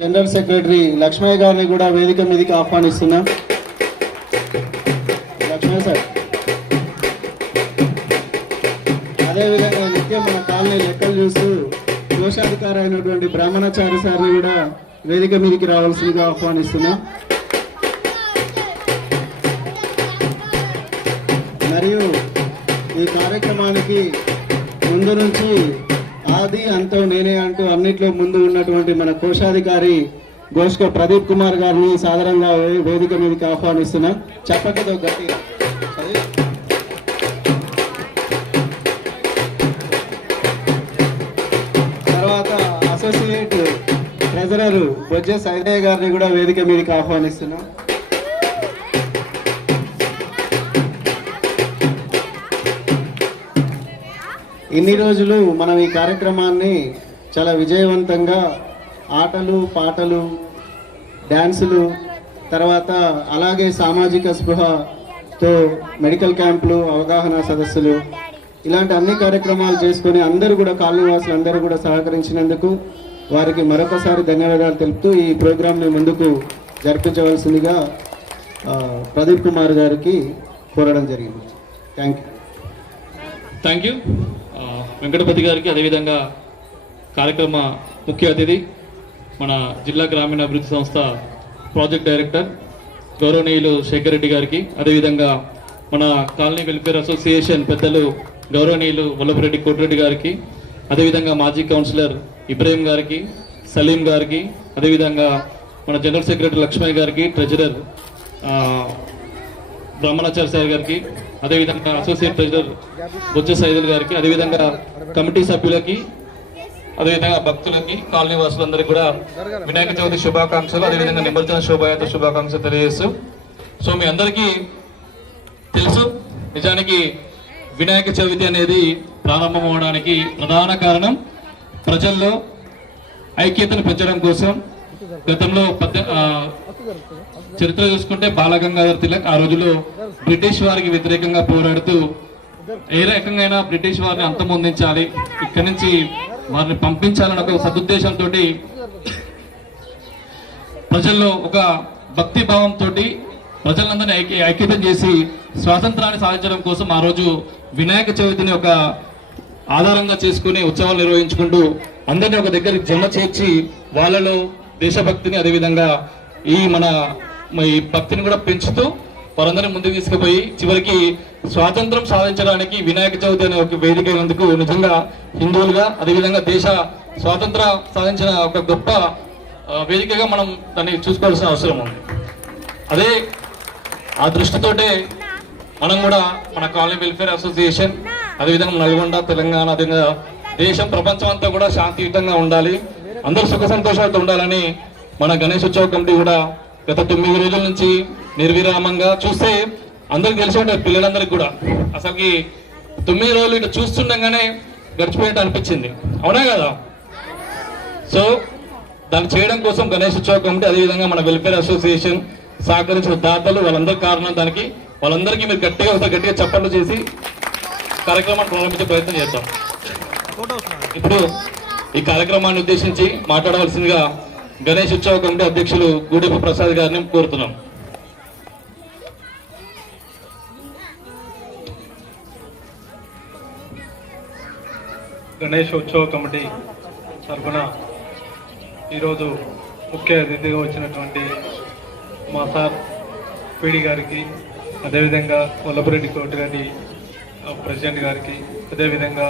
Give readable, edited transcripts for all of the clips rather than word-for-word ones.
General secretary Lakshmaiah గారిని కూడా వేదిక మీదకి ఆహ్వానిస్తున్నాం. లక్ష్మయ్య సార్, అదేవిధంగా నిత్యం మన కాలనీ లెక్కలు చూస్తూ కోశాధికారి అయినటువంటి బ్రాహ్మణాచార్య సార్ని కూడా వేదిక మీదకి రావాల్సిందిగా ఆహ్వానిస్తున్నాం. మరియు ఈ కార్యక్రమానికి ముందు నుంచి ఆది అంతం నేనే అంటూ అన్నిట్లో ముందు ఉన్నటువంటి మన కోశాధికారి గోష్క ప్రదీప్ కుమార్ గారిని సాధారణంగా వేదిక మీదకి ఆహ్వానిస్తున్నాం. చెప్పకతో గట్టిగా. తర్వాత అసోసియేట్ ట్రెజరర్ బొజ్జ సైదయ్య గారిని కూడా వేదిక మీదకి ఆహ్వానిస్తున్నాం. ఇన్ని రోజులు మనం ఈ కార్యక్రమాన్ని చాలా విజయవంతంగా ఆటలు, పాటలు, డ్యాన్సులు, తర్వాత అలాగే సామాజిక స్పృహతో మెడికల్ క్యాంపులు, అవగాహన సదస్సులు, ఇలాంటి అన్ని కార్యక్రమాలు చేసుకొని అందరూ కూడా కాలనీవాసులు అందరూ కూడా సహకరించినందుకు వారికి మరొకసారి ధన్యవాదాలు తెలుపుతూ ఈ ప్రోగ్రాంని ముందుకు జరిపించవలసిందిగా ప్రదీప్ కుమార్ గారికి కోరడం జరిగింది. థ్యాంక్ యూ వెంకటపతి గారికి, అదేవిధంగా కార్యక్రమ ముఖ్య అతిథి మన జిల్లా గ్రామీణ అభివృద్ధి సంస్థ ప్రాజెక్ట్ డైరెక్టర్ గౌరవనీయులు శేఖర్ రెడ్డి గారికి, అదేవిధంగా మన కాలనీ వెల్ఫేర్ అసోసియేషన్ పెద్దలు గౌరవనీయులు వల్లభరెడ్డి కోటిరెడ్డి గారికి, అదేవిధంగా మాజీ కౌన్సిలర్ ఇబ్రాహీం గారికి, సలీం గారికి, అదేవిధంగా మన జనరల్ సెక్రటరీ లక్ష్మయ్య గారికి, ట్రెజరర్ బ్రహ్మణాచార్య సార్ గారికి, అదేవిధంగా అసోసియేట్ ట్రెజరర్ బొజ్జ సైదుల్ గారికి, అదేవిధంగా కమిటీ సభ్యులకి, అదేవిధంగా భక్తులకి, కాలనీ వాసులందరికీ కూడా వినాయక చవితి శుభాకాంక్షలు, అదేవిధంగా నిమజ్జన శోభాయాత్ర శుభాకాంక్షలు తెలియజేస్తూ, సో మీ అందరికీ తెలుసు నిజానికి వినాయక చవితి అనేది ప్రారంభం అవడానికి ప్రధాన కారణం ప్రజల్లో ఐక్యతను పెంచడం కోసం. గతంలో చరిత్ర చూసుకుంటే బాలగంగాధర్ తిలక్ ఆ రోజుల్లో బ్రిటిష్ వారికి వ్యతిరేకంగా పోరాడుతూ ఏ రకంగా బ్రిటిష్ వారిని అంతమొందించాలి, ఇక్కడి నుంచి వారిని పంపించాలని ఒక సదుద్దేశంతో ప్రజల్లో ఒక భక్తి భావంతో ప్రజలందరినీ ఐక్యతం చేసి స్వాతంత్రాన్ని సాధించడం కోసం ఆ రోజు వినాయక చవితిని ఒక ఆధారంగా చేసుకుని ఉత్సవాలు నిర్వహించుకుంటూ అందరినీ ఒక దగ్గరికి జమ చేర్చి వాళ్ళలో దేశభక్తిని, అదేవిధంగా ఈ భక్తిని కూడా పెంచుతూ వారందరినీ ముందుకు తీసుకుపోయి చివరికి స్వాతంత్రం సాధించడానికి వినాయక చవితి అనే ఒక వేదిక అయినందుకు నిజంగా హిందువులుగా, అదేవిధంగా దేశ స్వాతంత్ర సాధించిన ఒక గొప్ప వేదికగా మనం దాన్ని చూసుకోవాల్సిన అవసరం ఉంది. అదే ఆ దృష్టితోటే మనం కూడా మన కాలనీ వెల్ఫేర్ అసోసియేషన్, అదేవిధంగా నల్గొండ, తెలంగాణ, అదేవిధంగా దేశం, ప్రపంచం అంతా కూడా శాంతియుతంగా ఉండాలి, అందరూ సుఖ సంతోషాలతో ఉండాలని మన గణేష్ ఉత్సవ కమిటీ కూడా గత 9 రోజుల నుంచి నిర్విరామంగా చూస్తే అందరికి తెలిసి ఉంటారు, పిల్లలందరికీ కూడా అసలుకి 9 రోజులు ఇట్లా చూస్తుండగానే గడిచిపోయినట్టు అనిపించింది, అవునా కదా? సో దాన్ని చేయడం కోసం గణేష్ ఉత్సవ కమిటీ, అదేవిధంగా మన వెల్ఫేర్ అసోసియేషన్ సహకరించిన దాతలు, వాళ్ళందరి కారణం దానికి. వాళ్ళందరికీ మీరు గట్టిగా చప్పట్లు చేసి కార్యక్రమాన్ని ప్రారంభించే ప్రయత్నం చేద్దాం. ఇప్పుడు ఈ కార్యక్రమాన్ని ఉద్దేశించి మాట్లాడవలసిందిగా గణేష్ ఉత్సవ కమిటీ అధ్యక్షులు గూడెపు ప్రసాద్ గారిని కోరుతున్నాం. గణేష్ ఉత్సవ కమిటీ తరఫున ఈరోజు ముఖ్య అతిథిగా వచ్చినటువంటి మా సార్ పీడి గారికి, అదేవిధంగా వల్లభరెడ్డి కోటిరెడ్డి ప్రెసిడెంట్ గారికి, అదేవిధంగా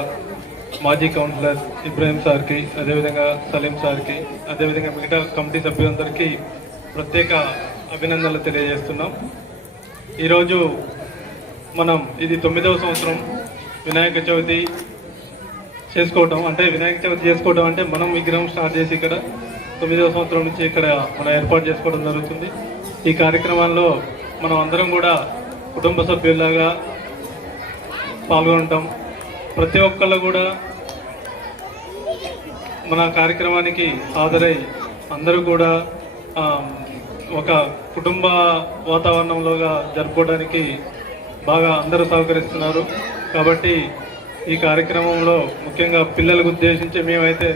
మాజీ కౌన్సిలర్ ఇబ్రాహీం సార్కి, అదేవిధంగా సలీం సార్కి, అదేవిధంగా మిగతా కమిటీ సభ్యులందరికీ ప్రత్యేక అభినందనలు తెలియజేస్తున్నాం. ఈరోజు మనం ఇది 9వ సంవత్సరం వినాయక చవితి చేసుకోవటం. అంటే వినాయక చవితి చేసుకోవడం అంటే మనం విగ్రహం స్టార్ట్ చేసి ఇక్కడ 9వ సంవత్సరం నుంచి ఇక్కడ మనం ఏర్పాటు చేసుకోవడం జరుగుతుంది. ఈ కార్యక్రమాల్లో మనం అందరం కూడా కుటుంబ సభ్యుల్లాగా పాల్గొంటాం. ప్రతి ఒక్కళ్ళు కూడా మన కార్యక్రమానికి హాజరై అందరూ కూడా ఒక కుటుంబ వాతావరణంలోగా జరుపుకోవడానికి బాగా అందరూ సహకరిస్తున్నారు. కాబట్టి ఈ కార్యక్రమంలో ముఖ్యంగా పిల్లలకు ఉద్దేశించి మేమైతే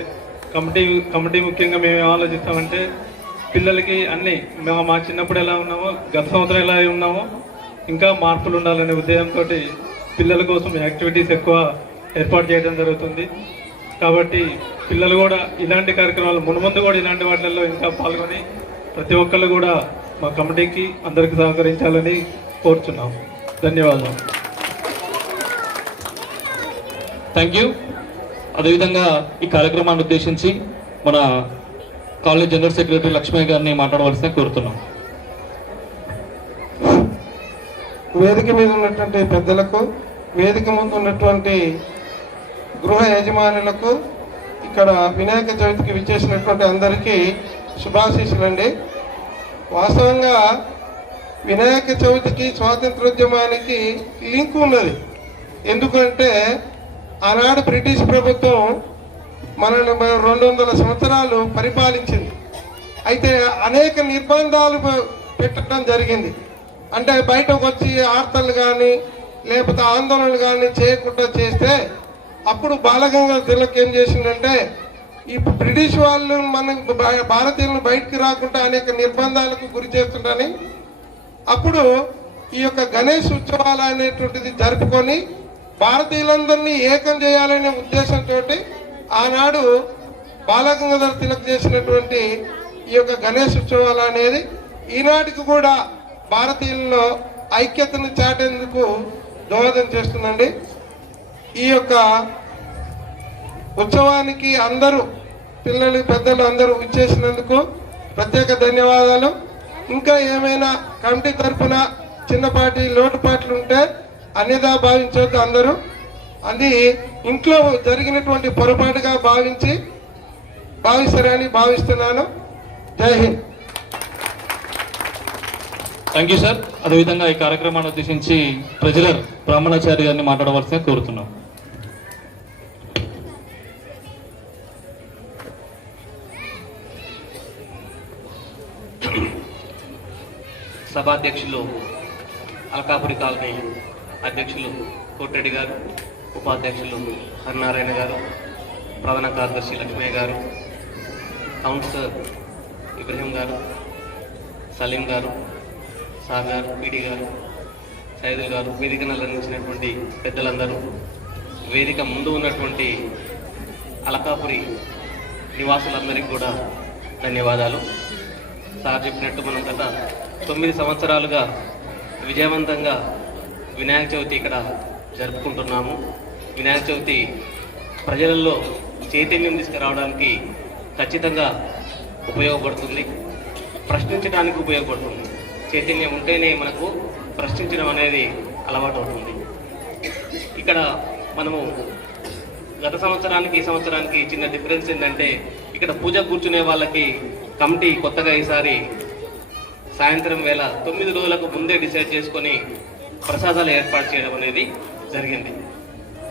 కమిటీ ముఖ్యంగా మేము ఏం ఆలోచిస్తామంటే పిల్లలకి అన్నీ మా చిన్నప్పుడు ఎలా ఉన్నామో గత సంవత్సరం ఎలా ఉన్నామో ఇంకా మార్పులు ఉండాలనే ఉద్దేశంతో పిల్లల కోసం యాక్టివిటీస్ ఎక్కువ ఏర్పాటు చేయడం జరుగుతుంది. కాబట్టి పిల్లలు కూడా ఇలాంటి కార్యక్రమాలు మున్ముందు కూడా ఇలాంటి వాటిల్లో ఇంకా పాల్గొని ప్రతి ఒక్కళ్ళు కూడా మా కమిటీకి అందరికీ సహకరించాలని కోరుచున్నాము. ధన్యవాదాలు. Thank you. అదేవిధంగా ఈ కార్యక్రమాన్ని ఉద్దేశించి మన కాలేజ్ జనరల్ సెక్రటరీ లక్ష్మయ్య గారిని మాట్లాడవలసిన కోరుతున్నాం. వేదిక మీద ఉన్నటువంటి పెద్దలకు, వేదిక ముందు ఉన్నటువంటి గృహ యజమానులకు, ఇక్కడ వినాయక చవితికి విచ్చేసినటువంటి అందరికీ శుభాశీస్సులండి. వాస్తవంగా వినాయక చవితికి స్వాతంత్రోద్యమానికి లింక్ ఉన్నది. ఎందుకంటే ఆనాడు బ్రిటిష్ ప్రభుత్వం మనల్ని 200 సంవత్సరాలు పరిపాలించింది. అయితే అనేక నిర్బంధాలు పెట్టడం జరిగింది. అంటే బయటకు వచ్చి ఆర్తలు కానీ లేకపోతే ఆందోళనలు కానీ చేయకుండా చేస్తే అప్పుడు బాలగంగాధర తిలక్ ఏం చేసిందంటే ఈ బ్రిటిష్ వాళ్ళు మన భారతీయులను బయటికి రాకుండా అనేక నిర్బంధాలకు గురి చేస్తుండని అప్పుడు ఈ యొక్క గణేష్ ఉత్సవాలు అనేటువంటిది జరుపుకొని భారతీయులందరినీ ఏకం చేయాలనే ఉద్దేశంతో ఆనాడు బాలగంగాధర తిలక్ చేసినటువంటి ఈ యొక్క గణేష్ ఉత్సవాలు అనేది ఈనాటికి కూడా భారతీయుల్లో ఐక్యతను చాటేందుకు దోహదం చేస్తుందండి. ఈ యొక్క ఉత్సవానికి అందరూ పిల్లలు పెద్దలు అందరూ ఇచ్చేసినందుకు ప్రత్యేక ధన్యవాదాలు. ఇంకా ఏమైనా కమిటీ తరఫున చిన్నపాటి లోటుపాట్లు ఉంటే అన్యదా భావించవద్దు. అందరూ అది ఇంట్లో జరిగినటువంటి పొరపాటుగా భావిస్తారని భావిస్తున్నాను. జై హింద్. Thank you sir. అదేవిధంగా ఈ కార్యక్రమాన్ని ఉద్దేశించి ట్రెజరర్ బ్రాహ్మణాచారి గారిని మాట్లాడవలసిన కోరుతున్నాం. సభాధ్యక్షులు అల్కాపురి కాలనీ అధ్యక్షులు కోటిరెడ్డి గారు, ఉపాధ్యక్షులు హరినారాయణ గారు, ప్రధాన కార్యదర్శి లక్ష్మయ్య గారు, కౌన్సిలర్ ఇబ్రహీం గారు, సలీం గారు, సార్ గారు, పీడి గారు, సైదుల్ గారు, వేదికను అలంకరించినటువంటి పెద్దలందరూ, వేదిక ముందు ఉన్నటువంటి అలకాపురి నివాసులందరికీ కూడా ధన్యవాదాలు. సార్ చెప్పినట్టు మనం గత 9 సంవత్సరాలుగా విజయవంతంగా వినాయక చవితి ఇక్కడ జరుపుకుంటున్నాము. వినాయక చవితి ప్రజలలో చైతన్యం తీసుకురావడానికి ఖచ్చితంగా ఉపయోగపడుతుంది, ప్రశ్నించడానికి ఉపయోగపడుతుంది. చైతన్యం ఉంటేనే మనకు ప్రశ్నించడం అనేది అలవాటు అవుతుంది. ఇక్కడ మనము గత సంవత్సరానికి ఈ సంవత్సరానికి చిన్న డిఫరెన్స్ ఏంటంటే ఇక్కడ పూజ కూర్చునే వాళ్ళకి కమిటీ కొత్తగా ఈసారి సాయంత్రం వేళ 9 రోజులకు ముందే డిసైడ్ చేసుకొని ప్రసాదాలు ఏర్పాటు చేయడం అనేది జరిగింది.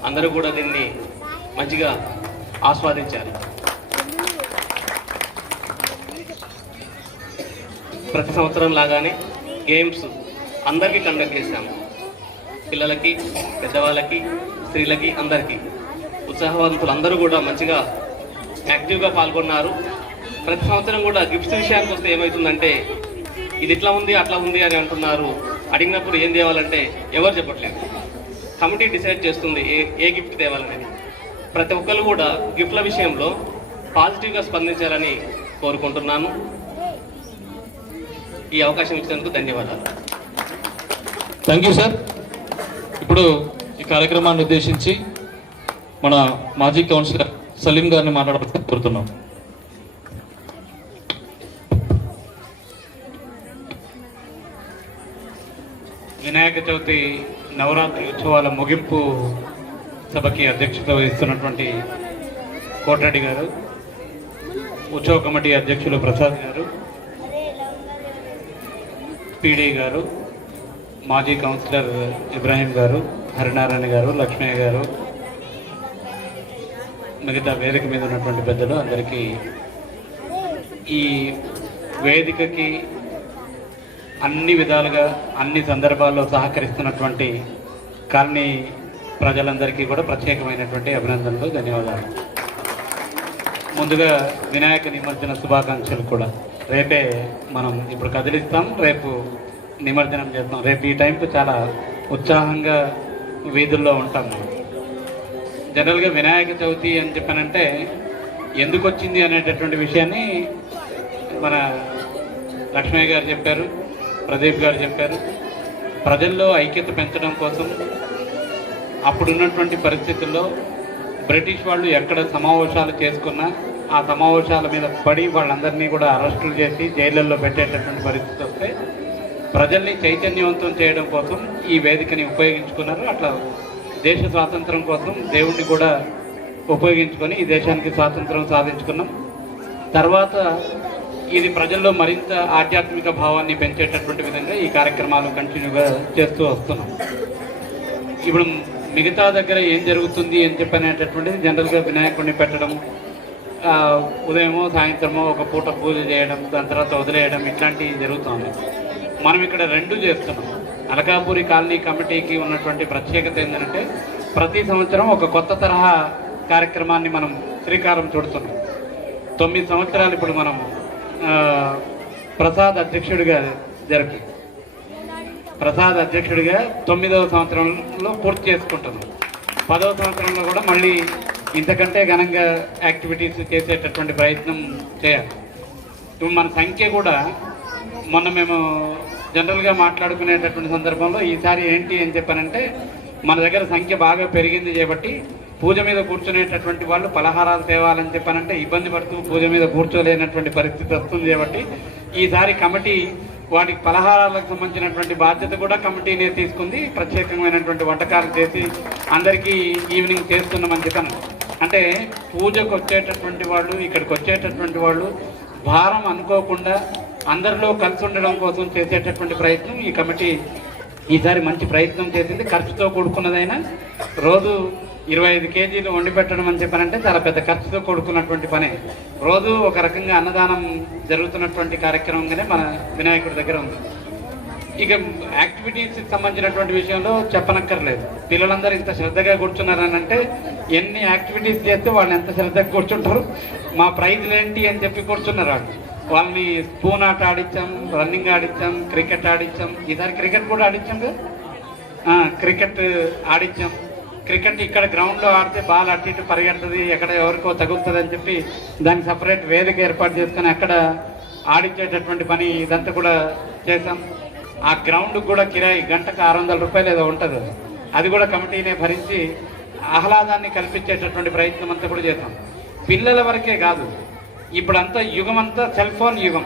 అందరూ కూడా దీన్ని మంచిగా ఆస్వాదించారు. ప్రతి సంవత్సరం లాగానే గేమ్స్ అందరికీ కండక్ట్ చేశాము. పిల్లలకి, పెద్దవాళ్ళకి, స్త్రీలకి, అందరికీ. ఉత్సాహవంతులు అందరూ కూడా మంచిగా యాక్టివ్గా పాల్గొన్నారు. ప్రతి సంవత్సరం కూడా గిఫ్ట్స్ విషయానికి వస్తే ఏమవుతుందంటే ఇది ఇట్లా ఉంది అట్లా ఉంది అని అంటున్నారు. అడిగినప్పుడు ఏం తేవాలంటే ఎవరు చెప్పట్లేదు. కమిటీ డిసైడ్ చేస్తుంది ఏ గిఫ్ట్ తేవాలనేది. ప్రతి ఒక్కరు కూడా గిఫ్ట్ల విషయంలో పాజిటివ్గా స్పందించాలని కోరుకుంటున్నాను. ఈ అవకాశం ఇచ్చినందుకు ధన్యవాదాలు. Thank you sir. ఇప్పుడు ఈ కార్యక్రమాన్ని ఉద్దేశించి మన మాజీ కౌన్సిలర్ సలీం గారిని మాట్లాడవలసి కోరుతున్నాం. వినాయక చవితి నవరాత్రి ఉత్సవాల ముగింపు సభకి అధ్యక్షత వహిస్తున్నటువంటి కోటిరెడ్డి గారు, ఉత్సవ కమిటీ అధ్యక్షులు ప్రసాద్ గారు, పీడీ గారు, మాజీ కౌన్సిలర్ ఇబ్రాహీం గారు, హరినారాయణ గారు, లక్ష్మయ్య గారు, మిగతా వేదిక మీద ఉన్నటువంటి పెద్దలు అందరికీ, ఈ వేదికకి అన్ని విధాలుగా అన్ని సందర్భాల్లో సహకరిస్తున్నటువంటి కాలనీ ప్రజలందరికీ కూడా ప్రత్యేకమైనటువంటి అభినందనలు, ధన్యవాదాలు. ముందుగా వినాయక నిమజ్జన శుభాకాంక్షలు కూడా. రేపే మనం ఇప్పుడు కదిలిస్తాం, రేపు నిమజ్జనం చేస్తాం. రేపు ఈ టైంకు చాలా ఉత్సాహంగా వీధుల్లో ఉంటాం. జనరల్గా వినాయక చవితి అని చెప్పానంటే ఎందుకు వచ్చింది అనేటటువంటి విషయాన్ని మన లక్ష్మయ్య గారు చెప్పారు, ప్రదీప్ గారు చెప్పారు. ప్రజల్లో ఐక్యత పెంచడం కోసం అప్పుడున్నటువంటి పరిస్థితుల్లో బ్రిటిష్ వాళ్ళు ఎక్కడ సమావేశాలు చేసుకున్నా ఆ సమావేశాల మీద పడి వాళ్ళందరినీ కూడా అరెస్టులు చేసి జైళ్ళల్లో పెట్టేటటువంటి పరిస్థితి వస్తే ప్రజల్ని చైతన్యవంతం చేయడం కోసం ఈ వేదికని ఉపయోగించుకున్నారు. అట్లా దేశ స్వాతంత్రం కోసం దేవుణ్ణి కూడా ఉపయోగించుకొని ఈ దేశానికి స్వాతంత్రం సాధించుకున్నాం. తర్వాత ఇది ప్రజల్లో మరింత ఆధ్యాత్మిక భావాన్ని పెంచేటటువంటి విధంగా ఈ కార్యక్రమాలు కంటిన్యూగా చేస్తూ వస్తున్నాం. ఇప్పుడు మిగతా దగ్గర ఏం జరుగుతుంది అని చెప్పనేటటువంటిది జనరల్గా వినాయకుడిని పెట్టడం, ఉదయమో సాయంత్రమో ఒక పూట పూజ చేయడం, దాని తర్వాత వదిలేయడం, ఇట్లాంటివి జరుగుతుంది. మనం ఇక్కడ రెండు చేస్తున్నాం. అలకాపూరి కాలనీ కమిటీకి ఉన్నటువంటి ప్రత్యేకత ఏంటంటే ప్రతి సంవత్సరం ఒక కొత్త తరహా కార్యక్రమాన్ని మనం శ్రీకారం చుడుతున్నాం. 9 సంవత్సరాలు ఇప్పుడు మనం ప్రసాద్ అధ్యక్షుడిగా జరిపి ప్రసాద్ అధ్యక్షుడిగా 9వ సంవత్సరంలో పూర్తి చేసుకుంటున్నాం. 10వ సంవత్సరంలో కూడా మళ్ళీ ఇంతకంటే ఘనంగా యాక్టివిటీస్ చేసేటటువంటి ప్రయత్నం చేయాలి. ఇప్పుడు మన సంఖ్య కూడా మొన్న మేము జనరల్గా మాట్లాడుకునేటటువంటి సందర్భంలో ఈసారి ఏంటి అని చెప్పానంటే మన దగ్గర సంఖ్య బాగా పెరిగింది కాబట్టి పూజ మీద కూర్చునేటటువంటి వాళ్ళు పలహారాలు తేవాలని చెప్పానంటే ఇబ్బంది పడుతూ పూజ మీద కూర్చోలేనటువంటి పరిస్థితి వస్తుంది కాబట్టి ఈసారి కమిటీ వాటికి పలహారాలకు సంబంధించినటువంటి బాధ్యత కూడా కమిటీనే తీసుకుంది. ప్రత్యేకమైనటువంటి వంటకాలు చేసి అందరికీ ఈవినింగ్ చేస్తున్నామని చెప్పాను. అంటే పూజకు వచ్చేటటువంటి వాళ్ళు, ఇక్కడికి వచ్చేటటువంటి వాళ్ళు భారం అనుకోకుండా అందరిలో కలిసి ఉండడం కోసం చేసేటటువంటి ప్రయత్నం ఈ కమిటీ ఈసారి మంచి ప్రయత్నం చేసింది. ఖర్చుతో కూడుకున్నదైనా రోజు 25 కేజీలు వండి పెట్టడం అని చెప్పానంటే చాలా పెద్ద ఖర్చుతో కూడుకున్నటువంటి పనే. రోజు ఒక రకంగా అన్నదానం జరుగుతున్నటువంటి కార్యక్రమంగానే మన వినాయకుడి దగ్గర ఉంది. ఇక యాక్టివిటీస్కి సంబంధించినటువంటి విషయంలో చెప్పనక్కర్లేదు. పిల్లలందరూ ఇంత శ్రద్ధగా కూర్చున్నారని అంటే ఎన్ని యాక్టివిటీస్ చేస్తే వాళ్ళు ఎంత శ్రద్ధగా కూర్చుంటారు. మా ప్రైజ్లు ఏంటి అని చెప్పి కూర్చున్నారు వాళ్ళు. వాళ్ళని స్పూన్ ఆట ఆడించాం, రన్నింగ్ ఆడించాం, క్రికెట్ ఆడించాం. ఈసారి క్రికెట్ కూడా ఆడించాం కదా, క్రికెట్ ఆడించాం. క్రికెట్ ఇక్కడ గ్రౌండ్లో ఆడితే బాల్ అటు ఇటు పరిగెడుతుంది, ఎక్కడ ఎవరికో తగులుతుంది అని చెప్పి దానికి సపరేట్ వేదిక ఏర్పాటు చేసుకొని అక్కడ ఆడించేటటువంటి పని ఇదంతా కూడా చేసాం. ఆ గ్రౌండ్కి కూడా కిరాయి గంటకు 600 రూపాయలు ఏదో ఉంటుంది. అది కూడా కమిటీనే భరించి ఆహ్లాదాన్ని కల్పించేటటువంటి ప్రయత్నం అంతా కూడా చేసాం. పిల్లల వరకే కాదు, ఇప్పుడంతా యుగం అంతా సెల్ ఫోన్ యుగం.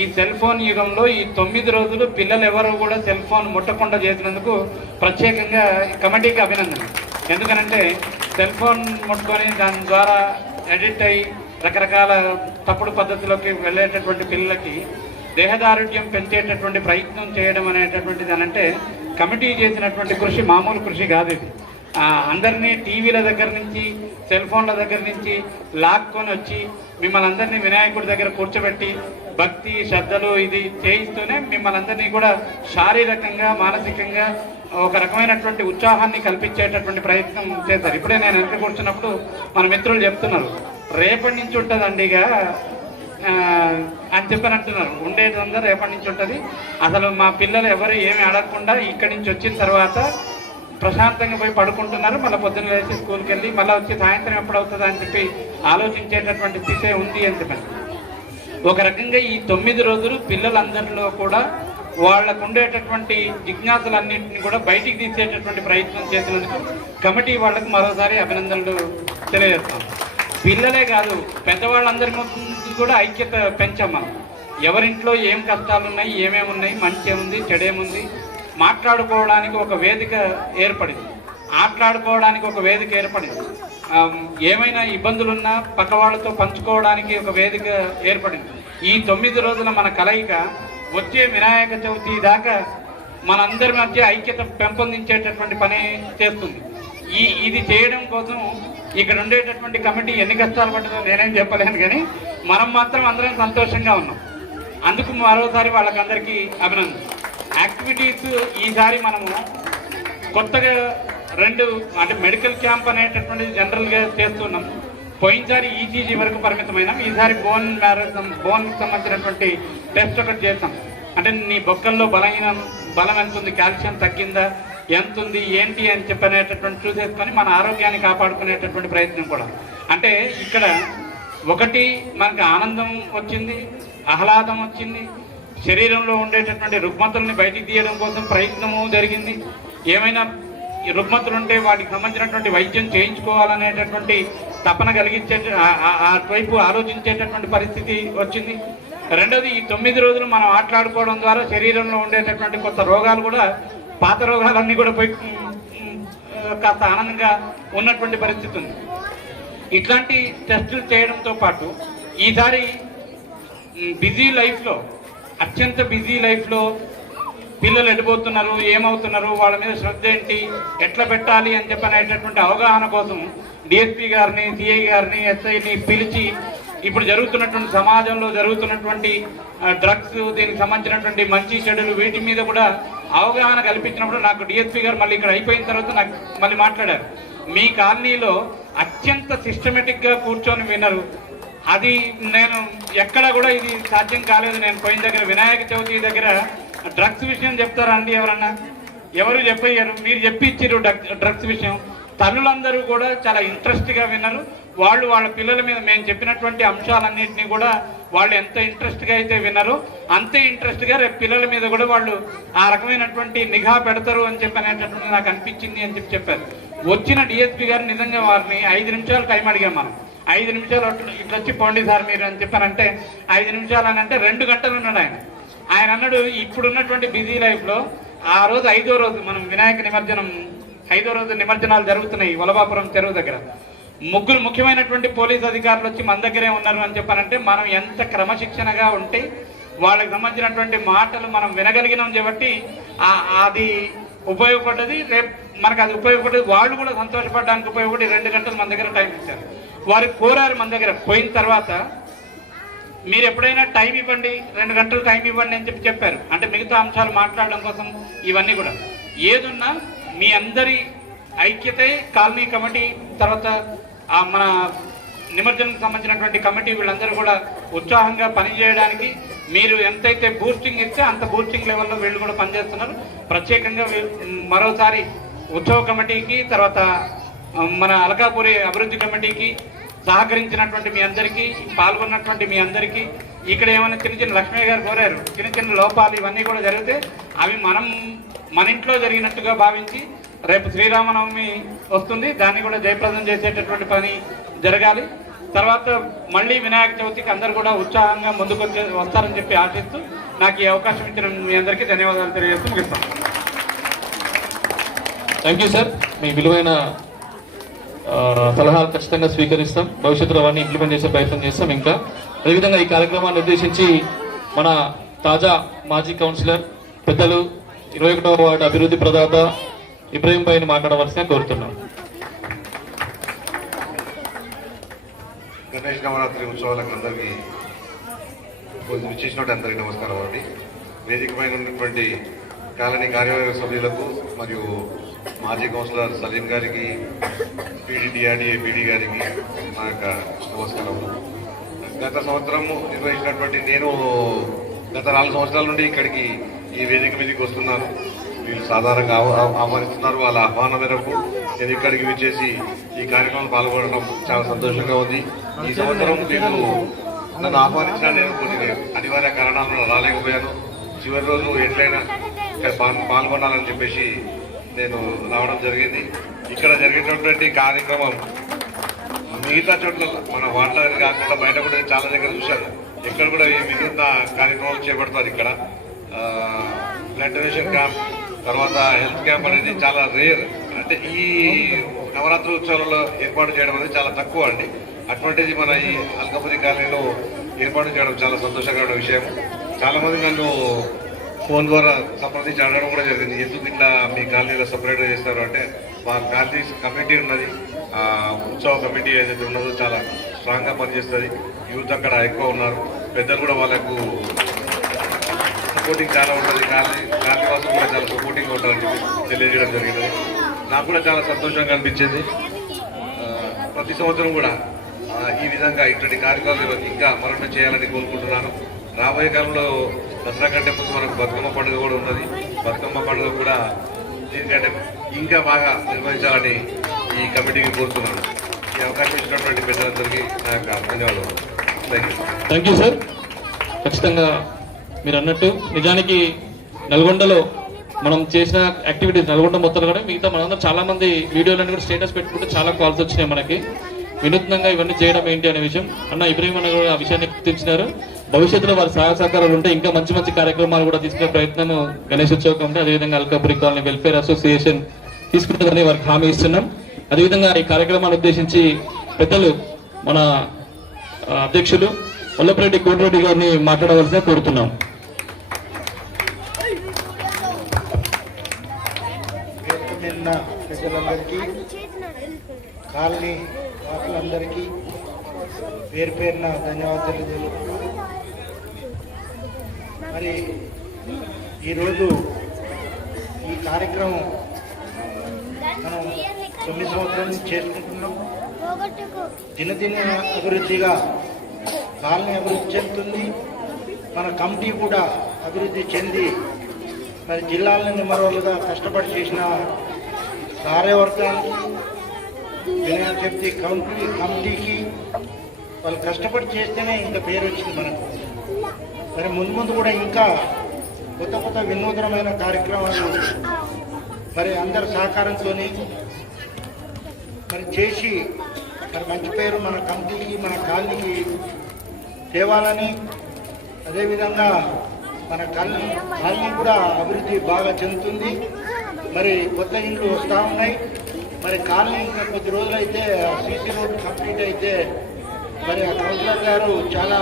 ఈ సెల్ ఫోన్ యుగంలో ఈ 9 రోజులు పిల్లలు ఎవరు కూడా సెల్ ఫోన్ ముట్టకుండా చేసినందుకు ప్రత్యేకంగా కమిటీకి అభినందన. ఎందుకనంటే సెల్ ఫోన్ ముట్టుకొని దాని ద్వారా ఎడిట్ అయ్యి రకరకాల తప్పుడు పద్ధతిలోకి వెళ్ళేటటువంటి పిల్లలకి దేహదారుఢ్యం పెంచేటటువంటి ప్రయత్నం చేయడం అనేటటువంటిది అనంటే కమిటీ చేసినటువంటి కృషి మామూలు కృషి కాదు. ఇది అందరినీ టీవీల దగ్గర నుంచి సెల్ ఫోన్ల దగ్గర నుంచి లాక్కొని వచ్చి మిమ్మల్ని అందరినీ వినాయకుడి దగ్గర కూర్చోబెట్టి భక్తి శ్రద్ధలు ఇది చేయిస్తూనే మిమ్మల్ని అందరినీ కూడా శారీరకంగా మానసికంగా ఒక రకమైనటువంటి ఉత్సాహాన్ని కల్పించేటటువంటి ప్రయత్నం చేశారు. ఇప్పుడే నేను వెనక కూర్చున్నప్పుడు మన మిత్రులు చెప్తున్నారు, రేపటి నుంచి ఉంటుందండి ఇక అని చెప్పని అంటున్నారు. ఉండేదంతా రేపటి నుంచి ఉంటుంది. అసలు మా పిల్లలు ఎవరు ఏమి అడగకుండా ఇక్కడి నుంచి వచ్చిన తర్వాత ప్రశాంతంగా పోయి పడుకుంటున్నారు. మళ్ళీ పొద్దున్న లేచి స్కూల్కి వెళ్ళి మళ్ళీ వచ్చి సాయంత్రం ఎప్పుడవుతుందా అని చెప్పి ఆలోచించేటటువంటి స్థితే ఉంది అని చెప్పాను. ఒక రకంగా ఈ 9 రోజులు పిల్లలందరిలో కూడా వాళ్ళకు ఉండేటటువంటి జిజ్ఞాసులన్నింటినీ కూడా బయటికి తీసేటటువంటి ప్రయత్నం చేసినందుకు కమిటీ వాళ్ళకు మరోసారి అభినందనలు తెలియజేస్తాం. పిల్లలే కాదు, పెద్దవాళ్ళందరి ముందు కూడా ఐక్యత పెంచాం మనం. ఎవరింట్లో ఏం కష్టాలు ఉన్నాయి, ఏమేమి ఉన్నాయి, మంచి ఏముంది, చెడేముంది మాట్లాడుకోవడానికి ఒక వేదిక ఏర్పడింది. ఆటలాడుకోవడానికి ఒక వేదిక ఏర్పడింది. ఏమైనా ఇబ్బందులున్నా పక్క వాళ్ళతో పంచుకోవడానికి ఒక వేదిక ఏర్పడింది. ఈ 9 రోజుల మన కలయిక వచ్చే వినాయక చవితి దాకా మనందరి మధ్య ఐక్యత పెంపొందించేటటువంటి పని చేస్తుంది. ఇది చేయడం కోసం ఇక్కడ ఉండేటటువంటి కమిటీ ఎన్ని కష్టాలు పడ్డదో నేనేం చెప్పలేను, కానీ మనం మాత్రం అందరం సంతోషంగా ఉన్నాం. అందుకు మరోసారి వాళ్ళకందరికీ అభినందన. యాక్టివిటీస్ ఈసారి మనము కొత్తగా 2 అంటే మెడికల్ క్యాంప్ అనేటటువంటిది జనరల్గా చేస్తున్నాం. పోయినసారి ఈసీజీ వరకు పరిమితమైనాం, ఈసారి బోన్ సంబంధించినటువంటి టెస్ట్ ఒకటి చేస్తాం. అంటే నీ బొక్కల్లో బలం ఎంత ఉంది, కాల్షియం తగ్గిందా, ఎంత ఉంది, ఏంటి అని చెప్పనేటటువంటి చూసేసుకొని మన ఆరోగ్యాన్ని కాపాడుకునేటటువంటి ప్రయత్నం కూడా. అంటే ఇక్కడ ఒకటి మనకు ఆనందం వచ్చింది, ఆహ్లాదం వచ్చింది, శరీరంలో ఉండేటటువంటి రుగ్మతల్ని బయటికి తీయడం కోసం ప్రయత్నము జరిగింది. ఏమైనా రుగ్మతలు ఉంటే వాటికి సంబంధించినటువంటి వైద్యం చేయించుకోవాలనేటటువంటి తపన కలిగించే వైపు ఆలోచించేటటువంటి పరిస్థితి వచ్చింది. రెండోది, ఈ 9 రోజులు మనం ఆటలాడుకోవడం ద్వారా శరీరంలో ఉండేటటువంటి కొత్త రోగాలు కూడా, పాత రోగాలన్నీ కూడా పోయి కాస్త ఆనందంగా ఉన్నటువంటి పరిస్థితి ఉంది. ఇట్లాంటి టెస్టులు చేయడంతో పాటు ఈసారి బిజీ లైఫ్లో, అత్యంత బిజీ లైఫ్లో పిల్లలు ఎడిపోతున్నారు, ఏమవుతున్నారు, వాళ్ళ మీద శ్రద్ధ ఏంటి, ఎట్లా పెట్టాలి అని చెప్పనేటటువంటి అవగాహన కోసం డిఎస్పీ గారిని, సిఐ గారిని, ఎస్ఐని పిలిచి ఇప్పుడు జరుగుతున్నటువంటి సమాజంలో జరుగుతున్నటువంటి డ్రగ్స్, దీనికి సంబంధించినటువంటి మంచి చెడులు, వీటి మీద కూడా అవగాహన కల్పించినప్పుడు నాకు డిఎస్పీ గారు మళ్ళీ ఇక్కడ అయిపోయిన తర్వాత నాకు మళ్ళీ మాట్లాడారు. మీ కాలనీలో అత్యంత సిస్టమేటిక్గా కూర్చొని వినరు, అది నేను ఎక్కడ కూడా ఇది సాధ్యం కాలేదు. నేను పోయిన దగ్గర వినాయక చవితి దగ్గర డ్రగ్స్ విషయం చెప్తారా అండి ఎవరన్నా? ఎవరు చెప్పయ్యారు, మీరు చెప్పి ఇచ్చారు డ్రగ్స్ విషయం. తల్లులందరూ కూడా చాలా ఇంట్రెస్ట్గా విన్నారు. వాళ్ళు వాళ్ళ పిల్లల మీద మేము చెప్పినటువంటి అంశాలన్నింటినీ కూడా వాళ్ళు ఎంత ఇంట్రెస్ట్గా అయితే విన్నారో అంతే ఇంట్రెస్ట్గా రేపు పిల్లల మీద కూడా వాళ్ళు ఆ రకమైనటువంటి నిఘా పెడతారు అని చెప్పనేటటువంటి నాకు అనిపించింది అని చెప్పారు. వచ్చిన డిఎస్పీ గారు నిజంగా వారిని 5 నిమిషాలు టైం అడిగాం మనం. 5 నిమిషాలు ఇట్లా వచ్చి పోండి సార్ మీరు అని చెప్పారంటే 5 నిమిషాలు అని అంటే 2 గంటలు ఉన్నాడు ఆయన అన్నాడు ఇప్పుడున్నటువంటి బిజీ లైఫ్లో ఆ రోజు 5వ రోజు మనం వినాయక నిమజ్జనం 5వ రోజు నిమజ్జనాలు జరుగుతున్నాయి వలభాపురం చెరువు దగ్గర. ముఖ్యమైనటువంటి పోలీస్ అధికారులు వచ్చి మన దగ్గరే ఉన్నారు అని చెప్పారంటే మనం ఎంత క్రమశిక్షణగా ఉంటే వాళ్ళకి సంబంధించినటువంటి మాటలు మనం వినగలిగినాం కాబట్టి అది ఉపయోగపడ్డది. రేపు మనకు అది ఉపయోగపడ్డది, వాళ్ళు కూడా సంతోషపడడానికి ఉపయోగపడి 2 గంటలు మన దగ్గర టైం ఇచ్చారు. వారు కోరారు మన దగ్గర. పోయిన తర్వాత మీరు ఎప్పుడైనా టైం ఇవ్వండి, 2 గంటలు టైం ఇవ్వండి అని చెప్పారు. అంటే మిగతా అంశాలు మాట్లాడడం కోసం ఇవన్నీ కూడా ఏదున్నా మీ అందరి ఐక్యతే, కాలనీ కమిటీ, తర్వాత మన నిమజ్జనం సంబంధించినటువంటి కమిటీ, వీళ్ళందరూ కూడా ఉత్సాహంగా పనిచేయడానికి మీరు ఎంతైతే బూస్టింగ్ ఇస్తే అంత బూస్టింగ్ లెవెల్లో వీళ్ళు కూడా పనిచేస్తున్నారు. ప్రత్యేకంగా మరోసారి ఉత్సవ కమిటీకి, తర్వాత మన అలకాపురి అభివృద్ధి కమిటీకి సహకరించినటువంటి మీ అందరికీ, పాల్గొన్నటువంటి మీ అందరికీ, ఇక్కడ ఏమైనా చిన్న లక్ష్మయ్య గారు కోరారు, చిన్న లోపాలు ఇవన్నీ కూడా జరిగితే అవి మన ఇంట్లో జరిగినట్టుగా భావించి రేపు శ్రీరామనవమి వస్తుంది, దాన్ని కూడా జయప్రదం చేసేటటువంటి పని జరగాలి. తర్వాత మళ్ళీ వినాయక చవితికి అందరూ కూడా ఉత్సాహంగా ముందుకు వస్తారని చెప్పి ఆశిస్తూ నాకు ఈ అవకాశం ఇచ్చిన మీ అందరికీ ధన్యవాదాలు తెలియజేస్తూ ముగిస్తాను. Thank you sir. మీ విలువైన సలహాలు ఖచ్చితంగా స్వీకరిస్తాం, భవిష్యత్తులో అవన్నీ ఇంప్లిమెంట్ చేసే ప్రయత్నం చేస్తాం. ఇంకా అదేవిధంగా ఈ కార్యక్రమాన్ని ఉద్దేశించి మన తాజా మాజీ కౌన్సిలర్ పెద్దలు 21వ వార్డు అభివృద్ధి ప్రదాత ఇబ్రహీం పైన మాట్లాడవలసిందిగా కోరుతున్నాం. గణేష్ నవరాత్రి ఉత్సవాలకు అందరికీ విచ్చేసినట్టు అందరికీ నమస్కారం అండి. వేదిక పైన ఉన్నటువంటి కాలనీ కార్యవర్గ సభ్యులకు మరియు మాజీ కౌన్సిలర్ సలీం గారికి, పీడీడీఆర్డీఏ పీడీ గారికి నా యొక్క నమస్కారములు. గత సంవత్సరము నిర్వహించినటువంటి నేను గత 4 సంవత్సరాల నుండి ఇక్కడికి ఈ వేదిక మీదకి వస్తున్నాను. వీళ్ళు సాధారణంగా ఆహ్వానిస్తున్నారు. వాళ్ళ ఆహ్వానం మేరకు నేను ఇక్కడికి విచ్చేసి ఈ కార్యక్రమం పాల్గొనడం చాలా సంతోషంగా ఉంది. ఈ సంవత్సరం వీళ్ళు నన్ను ఆహ్వానించిన నేను కొన్ని అనివార్య కారణాలను రాలేకపోయాను. చివరి రోజు ఎట్లయినా ఇక్కడ పాల్గొనాలని చెప్పేసి నేను రావడం జరిగింది. ఇక్కడ జరిగేటటువంటి కార్యక్రమం మిగతా చోట్ల మన వార్డులో కాకుండా బయట కూడా చాలా దగ్గర చూశాను. ఇక్కడ కూడా ఈ వినూత్న కార్యక్రమాలు చేపడతారు. ఇక్కడ బ్లడ్ డొనేషన్ క్యాంప్, తర్వాత హెల్త్ క్యాంప్ అనేది చాలా రేర్. అంటే ఈ నవరాత్రి ఉత్సవాలలో ఏర్పాటు చేయడం అనేది చాలా తక్కువ అండి. అటువంటిది మన ఈ అల్కాపురి కాలనీలో ఏర్పాటు చేయడం చాలా సంతోషకరమైన విషయం. చాలామంది నన్ను ఫోన్ ద్వారా సంప్రదించి అడగడం కూడా జరిగింది, ఎందుకు ఇట్లా మీ కాలనీలో సపరేట్గా చేస్తారు అంటే మా కాలనీ కమిటీ ఉన్నది, ఉత్సవ కమిటీ ఏదైతే ఉన్నదో చాలా స్ట్రాంగ్గా పనిచేస్తుంది. యూత్ అక్కడ ఎక్కువ ఉన్నారు, పెద్దలు కూడా వాళ్ళకు సపోర్టింగ్ చాలా ఉంటుంది. కాలనీ వాసులు కూడా చాలా సపోర్టింగ్ ఉంటారని చెప్పి తెలియజేయడం జరిగింది. నాకు కూడా చాలా సంతోషంగా అనిపించింది. ప్రతి సంవత్సరం కూడా ఈ విధంగా ఇటువంటి కార్యక్రమాలు ఇంకా మరణ చేయాలని కోరుకుంటున్నాను. రాబోయే కాలంలో దసరా కంటే ముందు మనకు బతుకమ్మ పండుగ కూడా ఉన్నది. బతుకమ్మ పండుగ కూడా దీనికంటే ఇంకా బాగా నిర్వహించాలని ఈ కమిటీకి కోరుతున్నాను. ఈ అవకాశం ఇచ్చినటువంటి పెద్దలందరికీ నా యొక్క ధన్యవాదాలు. Thank you sir. ఖచ్చితంగా మీరు అన్నట్టు నిజానికి నల్గొండలో మనం చేసిన యాక్టివిటీస్ నల్గొండ మొత్తం కూడా మిగతా మనందరం చాలా మంది వీడియోలన్నీ కూడా స్టేటస్ పెట్టుకుంటే చాలా కాల్స్ వచ్చినాయి మనకి. వినూత్నంగా ఇవన్నీ చేయడం ఏంటి అనే విషయం అన్న ఇబ్రహీం అన్న కూడా ఆ విషయాన్ని గుర్తించినారు. భవిష్యత్తులో వారి సహాయ సహకారాలు ఉంటే ఇంకా మంచి మంచి కార్యక్రమాలు కూడా తీసుకునే ప్రయత్నం గణేష్ ఉత్సవ కమిటీ అదేవిధంగా అల్కాపురి కాలనీ వెల్ఫేర్ అసోసియేషన్ తీసుకుంటుందని వారికి హామీ ఇస్తున్నాం. అదేవిధంగా ఈ కార్యక్రమాన్ని ఉద్దేశించి పెద్దలు మన అధ్యక్షులు వల్లభరెడ్డి కోటిరెడ్డి గారిని మాట్లాడవలసిన కోరుతున్నాం. నిన్న ప్రజలందరికీ కాలనీ వాసులందరికీ పేరు పేరున ధన్యవాదాలు తెలుపుతూ మరి ఈరోజు ఈ కార్యక్రమం మనం 9 సంవత్సరాల నుంచి చేసుకుంటున్నాం. దినదిన అభివృద్ధిగా కాలనీ అభివృద్ధి చెందుతుంది. మన కమిటీ కూడా అభివృద్ధి చెంది మరి జిల్లాల నెంబర్లుగా కష్టపడి చేసిన కార్యవర్గానికి వినాయక చవితి కమిటీకి వాళ్ళు కష్టపడి చేస్తేనే ఇంత పేరు వచ్చింది మనకు. మరి ముందు ముందు కూడా ఇంకా కొత్త కొత్త వినూతనమైన కార్యక్రమాలు మరి అందరి సహకారంతో మరి చేసి మరి మంచి పేరు మన కమిటీకి మన కాలనీకి తేవాలని, అదేవిధంగా మన కాలనీ కూడా అభివృద్ధి బాగా చెందుతుంది. మరి కొత్త ఇండ్లు వస్తూ ఉన్నాయి. మరి కాలనీ ఇంకా కొద్ది రోజులైతే సీసీ రోడ్డు కంప్లీట్ అయితే మరి ఆ కౌన్సిలర్ గారు చాలా